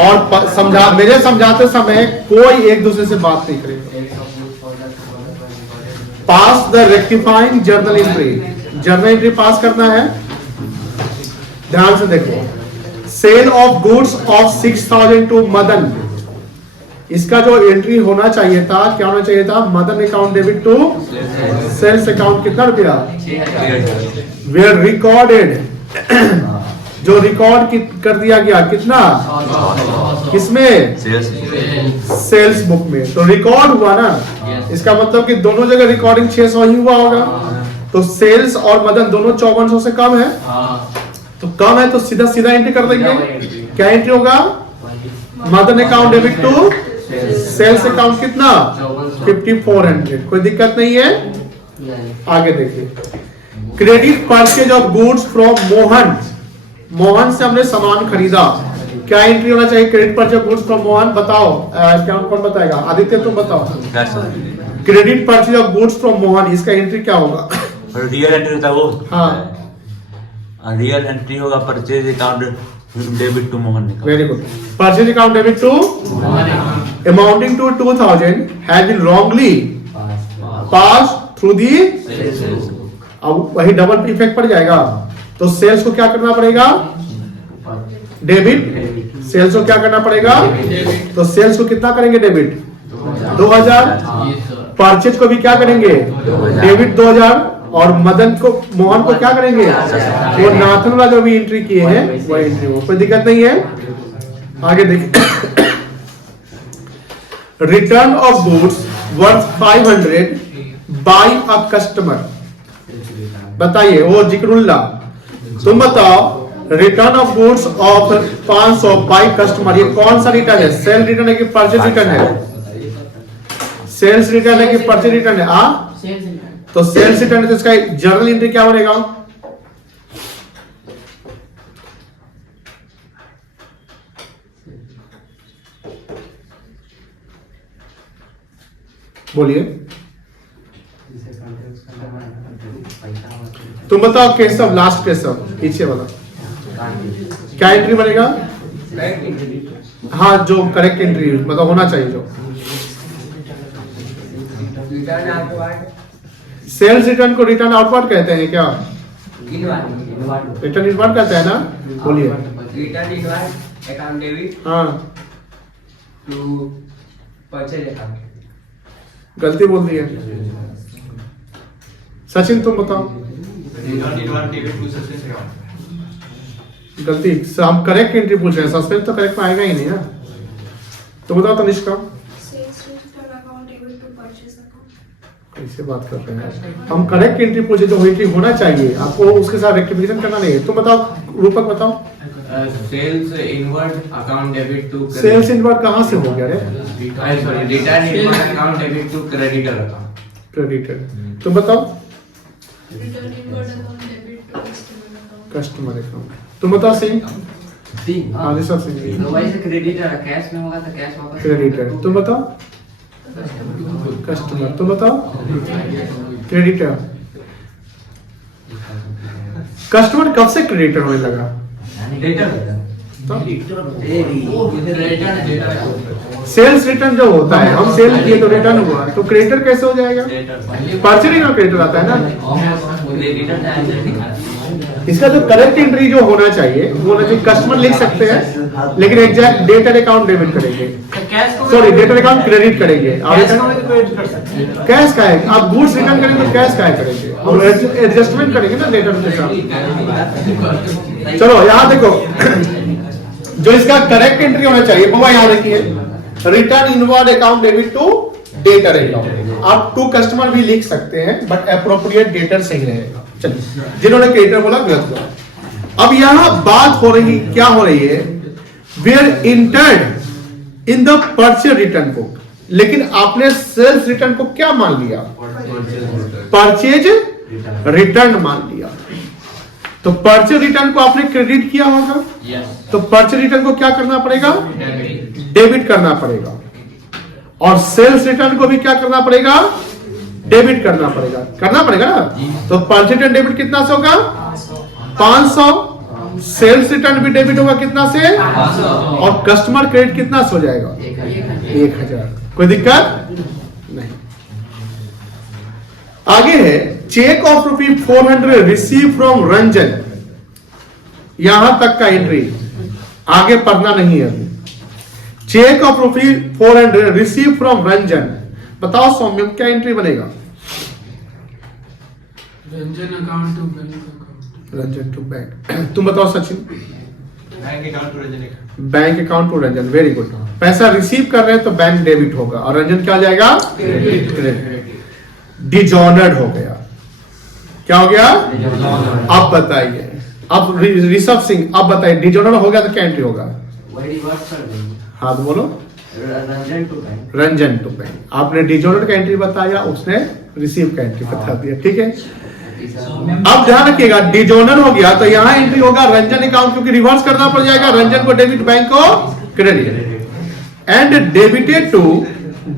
और समझा, मेरे समझाते समय कोई एक दूसरे से बात नहीं करेगा। Pass the rectifying journal entry, journal entry pass करना है। ध्यान से देखो, sale of goods of 6,000 to Madan, इसका जो एंट्री होना चाहिए था, क्या होना चाहिए था? Madan account debit to sales account, कितना रुपया? वेयर रिकॉर्डेड, जो रिकॉर्ड कर दिया गया, कितना? किसमें? सेल्स बुक में। तो रिकॉर्ड हुआ ना, इसका मतलब कि दोनों जगह रिकॉर्डिंग 600 ही हुआ होगा, तो सेल्स और मदन दोनों 5400 से कम है, तो कम है तो सीधा सीधा एंट्री कर देंगे। क्या एंट्री होगा? Madan account debit to sales account, कितना? 5400। कोई दिक्कत नहीं है। आगे देखिए, credit purchase of goods from Mohan, Mohan से हमने सामान खरीदा, क्या एंट्री होना चाहिए? Credit purchase goods from Mohan, बताओ क्या, कौन बताएगा? आदित्य तुम बताओ। Credit purchase of goods from Mohan, इसका एंट्री क्या होगा? रियल एंट्री था वो। हाँ, रियल एंट्री होगा purchase account debit to Mohan. Very good. Purchase account debit to amounting to 2,000 has been wrongly pass through the, अब वही डबल इफेक्ट पड़ जाएगा। तो सेल्स को क्या करना पड़ेगा? डेबिट। सेल्स को क्या करना पड़ेगा? तो सेल्स को कितना करेंगे? डेबिट 2000। परचेज को भी क्या करेंगे? डेबिट 2000। और मदन को, मोहन को क्या करेंगे? वो नाथन वाला जो भी एंट्री किए हैं वो एंट्री, वो कोई दिक्कत नहीं है। आगे देखिए, return of goods worth 500 by a customer. बताइए, वो जिक्रुल्ला, तुम बताओ, return of goods of 500 by customer, ये कौन सा रिटर्न है? सेल रिटर्न है कि परचेज रिटर्न है? सेल्स रिटर्न है कि परचेज रिटर्न है? तो सेल्स रिटर्न है, तो इसका जर्नल एंट्री क्या बनेगा? बोलिए, तुम बताओ। केशव, लास्ट केशव, पीछे वाला, क्या एंट्री बनेगा? हाँ, जो करेक्ट एंट्री मतलब होना चाहिए। जो सेल्स रिटर्न को रिटर्न आउटवर्ड कहते हैं क्या? रिटर्न इनवर्ड कहते हैं ना? बोलिए। रिटर्न इनवर्ड अकाउंट डेबिट हाँ, टू परचेज अकाउंट। गलती बोल दी है। सचिन तुम बताओ। गलती, हम करेक्ट एंट्री पूछ रहे हैं, सस्पेंस तो करेक्ट में आएगा ही नहीं ना। तो बताओ तनिष्का, कैसे बात कर रहे हैं? हम करेक्ट एंट्री पूछे, जो एंट्री होना चाहिए आपको उसके साथ रेक्टिफिकेशन करना नहीं है। तुम बताओ, रूपक बताओ। Sales inward account debit to sales inward कहाँ से हो गया रे? Sorry, return inward account debit to creditor account. Creditor. तुम बताओ। Return inward account debit to customer account. तुम बताओ सिंह। हाँ जी, सब सिंह। तो वैसे क्रेडिटर कैश में होगा तो कैश वापस। क्रेडिटर। तुम बताओ। कस्टमर। तुम बताओ। क्रेडिटर। कस्टमर कब से क्रेडिटर होने लगा? सेल्स रिटर्न जो होता है, हम सेल किए तो रिटर्न हुआ, तो क्रेडिटर कैसे हो जाएगा? परचेज का क्रेडिटर आता है ना। इसका जो करेक्ट एंट्री जो होना चाहिए वो होना चाहिए, कस्टमर लिख सकते हैं लेकिन एग्जैक्ट डेटर अकाउंट डेबिट करेंगे, सॉरी डेटर अकाउंट क्रेडिट करेंगे। कैश का है, आप गुड्स रिटर्न करेंगे तो कैश का है करेंगे, और एडजस्टमेंट करेंगे ना डेटर के साथ। चलो यहाँ देखो, जो इसका करेक्ट एंट्री होना चाहिए वो यहाँ देखिए, return inward account debit to debtor account. आप टू कस्टमर भी लिख सकते हैं बट अप्रोप्रिएट डेटर सही रहेगा। चलिए, जिन्होंने क्रेडिटर बोला गलत बोला। अब यहां बात हो रही, क्या हो रही है? Were entered in the purchase return book, लेकिन आपने सेल्स रिटर्न को क्या मान लिया? परचेज रिटर्न मान लिया। तो परचेज रिटर्न को आपने क्रेडिट किया होगा, तो परचेज रिटर्न को क्या करना पड़ेगा? डेबिट करना पड़ेगा। और सेल्स रिटर्न को भी क्या करना पड़ेगा? डेबिट करना पड़ेगा ना। तो परचेज रिटर्न डेबिट कितना से होगा? 500। सेल्स रिटर्न भी डेबिट होगा कितना से? और कस्टमर क्रेडिट कितना से हो जाएगा? 1000। कोई दिक्कत नहीं। आगे है, cheque of ₹400 receive from Ranjan. यहां तक का एंट्री, आगे पढ़ना नहीं है अभी। Cheque of ₹400 receive from Ranjan. बताओ सौम्यम, क्या एंट्री बनेगा? Ranjan account to bank account. Ranjan to bank. तुम बताओ Sachin. Bank account to Ranjan. Bank account to Ranjan, very good. पैसा रिसीव कर रहे हैं तो बैंक डेबिट होगा, और रंजन क्या जाएगा? क्रेडिट। डिजॉनर्ड हो गया। क्या हो गया? अब बताइए, अब ऋषभ सिंह, अब बताइए, डिजॉनर्ड हो गया तो क्या एंट्री होगा? हाँ तो बोलो। Ranjan to bank. आपने डिजॉनर्ड का एंट्री बताया, उसने रिसीव का एंट्री बता दिया। ठीक है, अब ध्यान रखिएगा, डिजॉनर हो गया तो यहां एंट्री होगा रंजन अकाउंट, क्योंकि रिवर्स करना पड़ जाएगा, रंजन को डेबिट, बैंक को credit. And debited to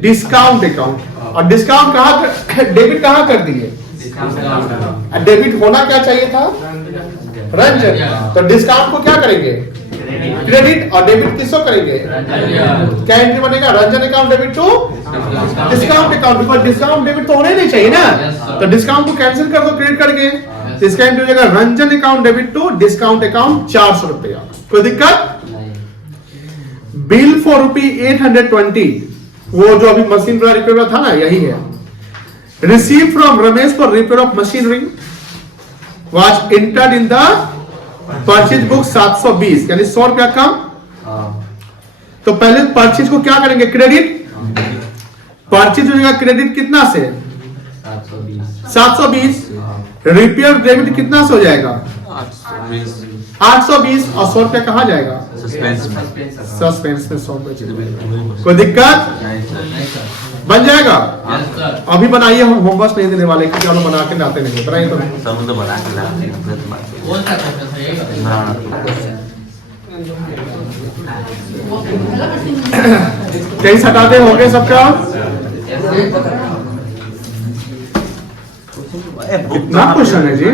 discount account. और डिस्काउंट कहां, डेबिट कहां कर दिए? डेबिट होना क्या चाहिए था? रंजन। तो डिस्काउंट को क्या करेंगे? क्रेडिट और डेबिट किसको करेंगे? क्या एंट्री बनेगा? Ranjan account debit to discount account, because discount debit तो होना ही नहीं चाहिए ना, तो डिस्काउंट को कैंसिल कर दो क्रेडिट करके। तो इसका एंट्री हो जाएगा Ranjan account debit to discount account 400 रुपया। कोई दिक्कत? बिल फॉर ₹820, वो जो अभी मशीन वाला रिपेयर था ना, यही है। Receive from Ramesh for repair of machinery was entered in the purchase book 720, यानी 100 रुपया कम। तो पहले परचेज को क्या करेंगे? क्रेडिट। परचेज हो जाएगा क्रेडिट कितना से? 720। रिपेयर डेबिट कितना से हो जाएगा? 820। और 100 रुपया कहाँ जाएगा? सस्पेंस में। सस्पेंस में 100 रुपये। कोई दिक्कत? बन जाएगा। अभी बनाइए, हम होमवर्क नहीं देने वाले क्योंकि हम बना के लाते नहीं। बनाइए तो सब तो बना के लाते कहीं सटाते हो गए सबका? कितना क्वेश्चन है जी?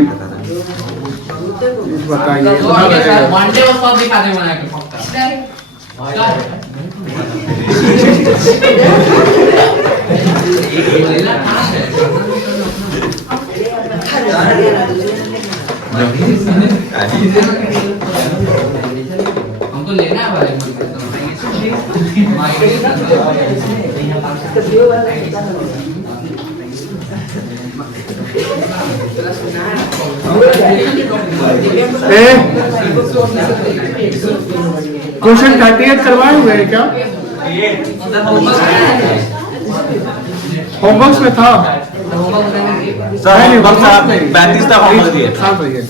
बताइए। हमको लेना है भाई। क्वेश्चन 38 करवाए हुए हैं क्या? होमवर्क में था। सर 35 तक होमवर्क दिए। शांत रहिए।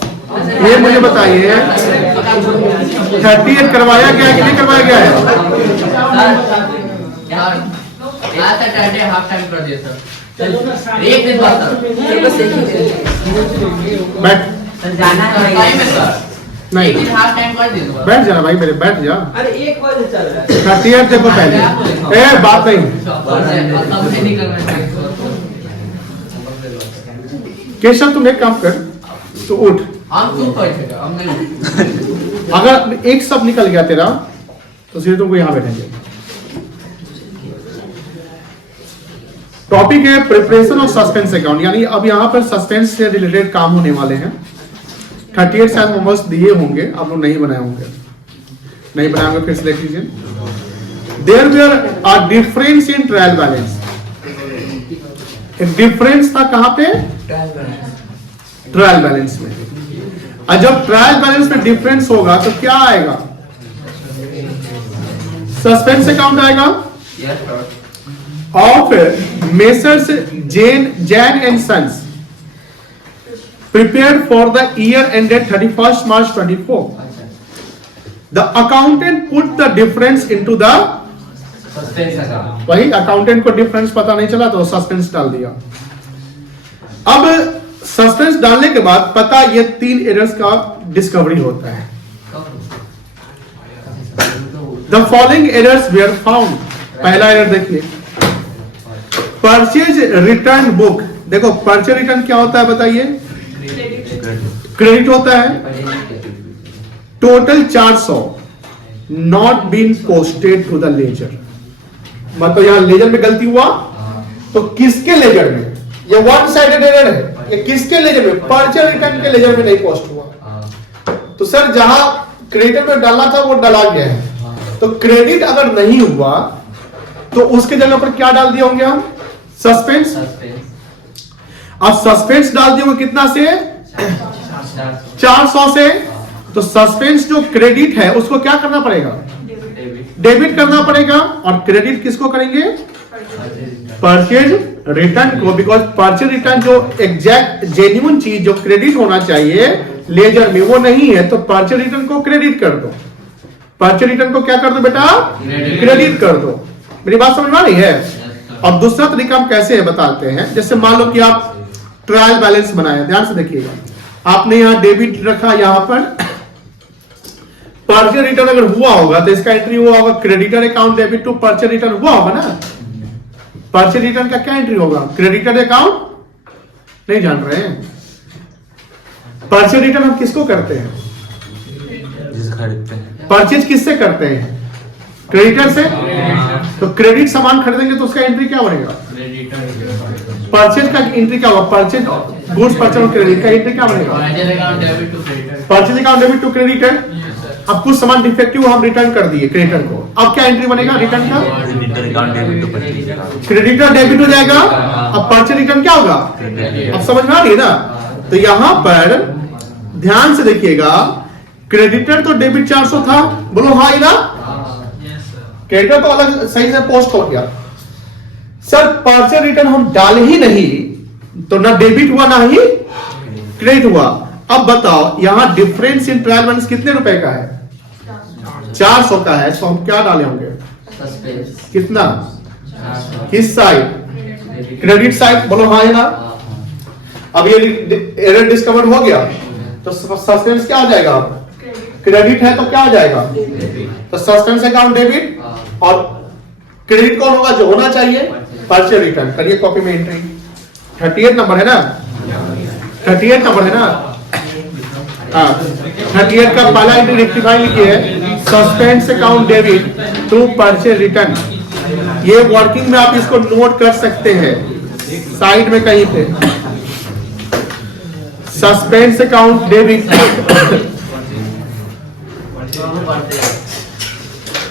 ये मुझे बताइए 38 करवाया गया कि नहीं करवाया गया है? हाफ टाइम कर दिया सर। एक दिन बाद बैठ। जाना है नहीं हाफ टाइम कर दिया। बैठ जा भाई मेरे, बैठ जा। अरे 1 बजे चल रहा है। 38 देखो पहले। बात नहीं। केशव तुम एक काम कर, तो उठ। हम क्यों बैठेगा? हम नहीं। अगर एक शब्द निकल गया तेरा तो सीधे तुमको यहां बैठेंगे। टॉपिक है प्रिपरेशन ऑफ सस्पेंस अकाउंट, यानी अब यहां पर सस्पेंस से रिलेटेड काम होने वाले हैं। 38 शायद होमवर्क दिए होंगे, आप लोग नहीं बनाए होंगे। नहीं बनाए होंगे फिर से देख लीजिए। There were a difference in trial balance. एक डिफरेंस था कहां पे? ट्रायल बैलेंस में। और जब ट्रायल बैलेंस में डिफरेंस होगा तो क्या आएगा? सस्पेंस अकाउंट आएगा। और फिर messrs Jain and sons prepared for the year ended 31st March 24. The accountant put the difference into the वही अकाउंटेंट को डिफरेंस पता नहीं चला तो सस्पेंस डाल दिया। अब सस्पेंस डालने के बाद पता ये 3 एरर्स का डिस्कवरी होता है। The following errors were found। पहला एरर देखिए, परचेज रिटर्न बुक। देखो परचेज रिटर्न क्या होता है बताइए? क्रेडिट होता है। Total 400 not been posted to the ledger. मतलब यहां लेजर में गलती हुआ तो किसके लेजर में? ये वन साइडेड एरर है। ये किसके लेजर में? परचेज रिटर्न के लेजर में नहीं पोस्ट हुआ। तो सर जहां क्रेडिट में डालना था वो डाला गया है। तो क्रेडिट अगर नहीं हुआ तो उसके जगह पर क्या डाल दिए होंगे हम? सस्पेंस। अब सस्पेंस डाल दिए होंगे कितना से? 400 से। तो सस्पेंस जो क्रेडिट है उसको क्या करना पड़ेगा? डेबिट करना पड़ेगा। और क्रेडिट किसको करेंगे? परचेज रिटर्न को, बिकॉज परचेज रिटर्न जो एग्जैक्ट जेन्युइन चीज जो क्रेडिट होना चाहिए लेजर में वो नहीं है, तो परचेज रिटर्न को क्रेडिट कर दो। परचेज रिटर्न को क्या कर दो बेटा? क्रेडिट कर दो। मेरी बात समझ में आ रही है? अब दूसरा तरीका हम कैसे है बताते हैं। जैसे मान लो कि आप ट्रायल बैलेंस बनाए, ध्यान से देखिएगा। आपने यहां डेबिट रखा, यहां पर परचेज रिटर्न अगर हुआ होगा तो इसका एंट्री हुआ होगा creditor account debit to purchase return हुआ होगा ना। परचेज रिटर्न का क्या एंट्री होगा? Creditor account. नहीं जान रहे हैं? परचेज रिटर्न हम किसको करते हैं? जिसे खरीदते हैं। परचेज किससे करते हैं? क्रेडिटर से। तो क्रेडिट सामान खरीदेंगे तो उसका एंट्री क्या बनेगा? परचेज का एंट्री क्या होगा? परचेज गुड्स परचेज और क्रेडिट का एंट्री क्या बनेगा? Purchase account debit to creditor. अब कुछ सामान डिफेक्टिव हम रिटर्न कर दिए क्रेडिटर को, अब क्या एंट्री बनेगा रिटर्न का? Creditor account debit to purchase account. Creditor debit हो जाएगा, अब परचेज रिटर्न क्या होगा? अब समझ में आ रही है ना? तो यहां पर ध्यान से देखिएगा, क्रेडिटर तो डेबिट 400 था, बोलो हाँ ना? क्रेडिटर तो अलग सही से पोस्ट हो गया। सर परचेज रिटर्न हम डाले ही नहीं तो ना डेबिट हुआ ना ही क्रेडिट हुआ। अब बताओ यहां डिफरेंस इन ट्रायल बैलेंस कितने रुपए का है? 400 का है, तो हम क्या डाले होंगे? सस्पेंस कितना? किस साइड? क्रेडिट साइड, बोलो हाँ है ना? अब ये एरर डिस्कवर हो गया तो सस्पेंस क्या हो जाएगा? क्रेडिट है तो क्या हो जाएगा? तो सस्पेंस अकाउंट डेबिट, और क्रेडिट कौन होगा? जो होना चाहिए परचेज रिटर्न। करिए कॉपी में एंट्री। 38 नंबर है ना? 38 नंबर है ना? हाँ 38 का पहला एंट्री रेक्टिफाई लिखिए, suspense account debit to purchase return. ये वर्किंग में आप इसको नोट कर सकते हैं साइड में कहीं पे। सस्पेंस अकाउंट डेबिट,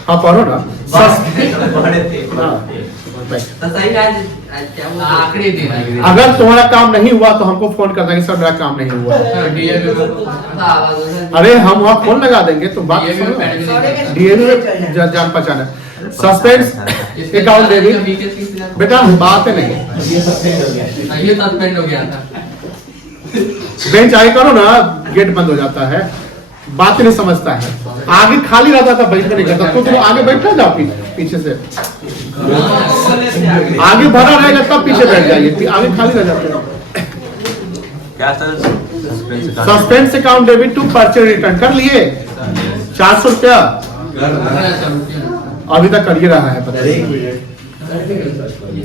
हाँ पढ़ो ना। अगर तुम्हारा काम नहीं हुआ तो हमको फोन कर देंगे, सर मेरा काम नहीं हुआ। अरे हम वहाँ फोन लगा देंगे, तो बात डीएनए में जान पहचान है। सस्पेंस अकाउंट डेबिट, बेटा बात नहीं, ये सस्पेंड हो गया था। बेंच आगे करो ना, गेट बंद हो जाता है, बात नहीं समझता है। आगे खाली रहता था, बैठ नहीं करता, तो तुम आगे बैठना जाओ पीछे से, आगे भरा रहेगा तब पीछे बैठ जाइए, आगे खाली रह जाते हैं। क्या sir? Suspense account debit to purchase return कर लिए 400 रुपया, अभी तक कर ही रहा है पता नहीं।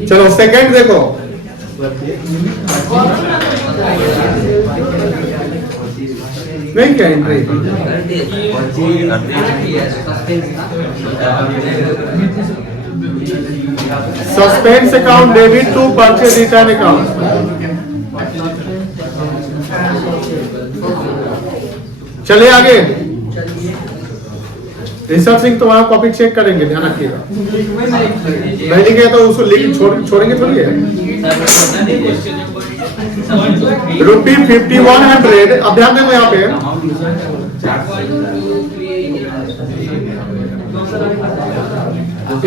चलो सेकंड देखो, नहीं क्या entry? Suspense account debit to purchase return account. चलिए आगे, ऋषभ सिंह तुम्हारा कॉपी चेक करेंगे, ध्यान रखिएगा। नहीं लिखे तो उसको लिख छोड़ेंगे थोड़ी है। रुपी 5100, अब ध्यान देंगे यहाँ पे,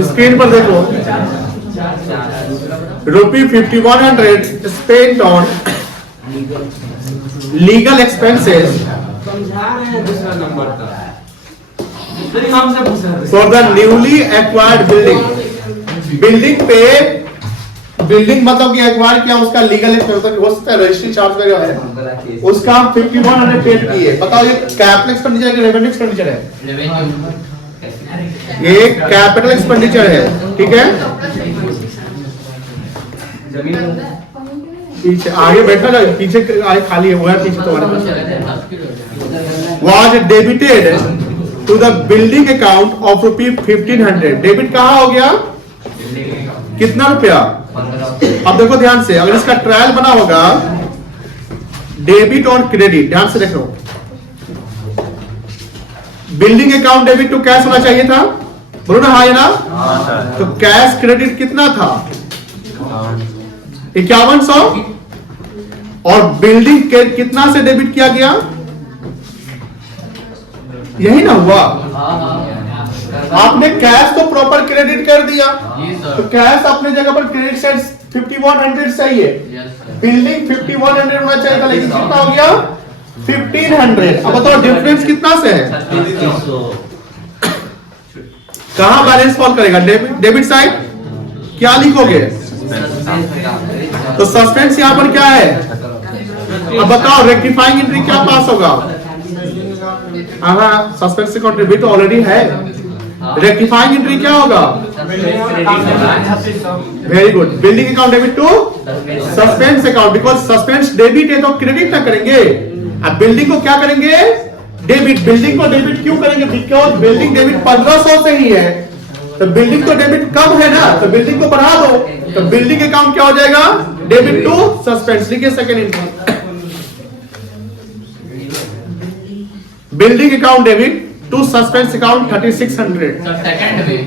स्क्रीन पर देखो, रुपी 5100 spent on legal expenses for the newly acquired building. Building पे, बिल्डिंग मतलब कि एक्वायर किया, उसका लीगल एक्सपेंस हो सकता है, रजिस्ट्री चार्ज वगैरह है, उसका 5100 पेड किए। बताओ ये कैपिटल एक्सपेंडिचर है कि रेवेन्यू एक्सपेंडिचर है? ये कैपिटल एक्सपेंडिचर है, ठीक है। पीछे आगे बैठा जाए, पीछे आगे खाली है, वो है पीछे तुम्हारे पास। Was debited to the building account of rupee 1500। Debit कहाँ हो गया? कितना रुपया? अब देखो ध्यान से, अगर इसका ट्रायल बना होगा डेबिट और क्रेडिट, ध्यान से देखो, building account debit to cash होना चाहिए था, बोलो ना हाँ या ना? तो कैश क्रेडिट कितना था? 5100, और बिल्डिंग के कितना से डेबिट किया गया? यही ना हुआ। आपने कैश तो प्रॉपर क्रेडिट कर दिया, तो कैश अपने जगह पर क्रेडिट साइड 5100 सही है, बिल्डिंग 5100 होना चाहिए था, लेकिन कितना हो गया? 1500। अब बताओ डिफरेंस कितना से है? कहां बैलेंस फॉल करेगा? डेबिट साइड क्या लिखोगे? तो सस्पेंस यहां पर क्या है? अब बताओ रेक्टिफाइंग एंट्री क्या पास होगा? हाँ सस्पेंस अकाउंट डेबिट ऑलरेडी है, रेक्टिफाइंग एंट्री क्या होगा? Very good, building account debit to suspense account, because suspense debit है तो क्रेडिट ना करेंगे, अब बिल्डिंग को क्या करेंगे? डेबिट, बिल्डिंग को डेबिट क्यों करेंगे? बिकॉज बिल्डिंग डेबिट 1500 से ही है, तो बिल्डिंग तो डेबिट कम है ना, तो बिल्डिंग को बढ़ा दो, तो बिल्डिंग अकाउंट क्या हो जाएगा? Debit to suspense. लिखिए second input, building account debit to suspense account 3600। Sir second में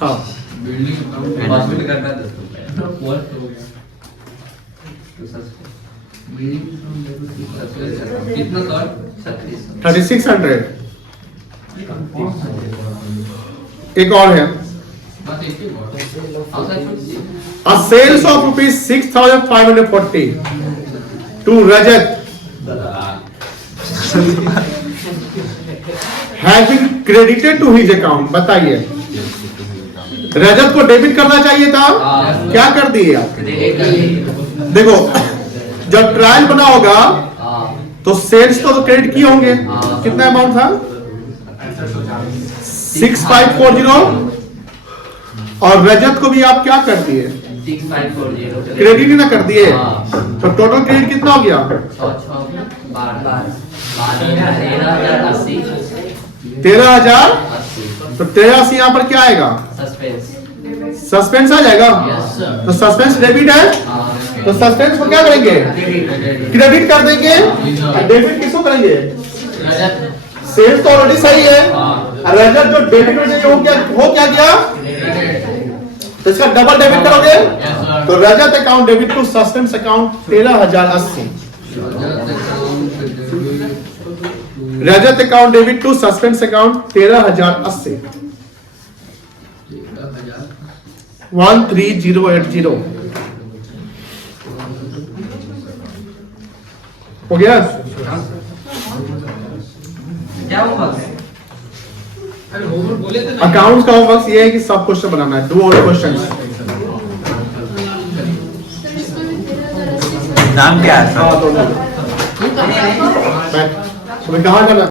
हाँ, बिल्डिंग अकाउंट हॉस्पिटल करना 10 रुपए फोर्थ हो गया कितना सर 3600। एक और है, बस एक ही बात a sales of rupees 6540 to Rajat has been credited to his account। बताइए, रजत को डेबिट करना चाहिए था, क्या कर दिए आप? देखो, जब ट्रायल बना होगा तो सेल्स तो क्रेडिट किए होंगे, कितना अमाउंट था? 6540, और रजत को भी आप क्या कर दिए? 6540 क्रेडिट ही ना कर दिए, तो टोटल क्रेडिट कितना हो गया? 13,000। तो 13,000 यहाँ पर क्या आएगा? सस्पेंस आ जाएगा। तो सस्पेंस डेबिट है, तो सस्पेंस को क्या करेंगे? क्रेडिट कर देंगे। डेबिट किसको करेंगे? सेल्स तो ऑलरेडी सही है, रजत जो डेबिट हो क्या गया? तो इसका डबल डेबिट करोगे, तो Rajat account debit to suspense account 13,080। Rajat account debit to suspense account 13,080। 13080 हो गया। क्या होगा? अरे होमवर्क बोले थे ना अकाउंट्स का होमवर्क ये है कि सब क्वेश्चन बनाना है, डू ऑल क्वेश्चंस। सर इसमें भी 13,080 नाम क्या है? हाँ, तो तुम्हें कहाँ जाना?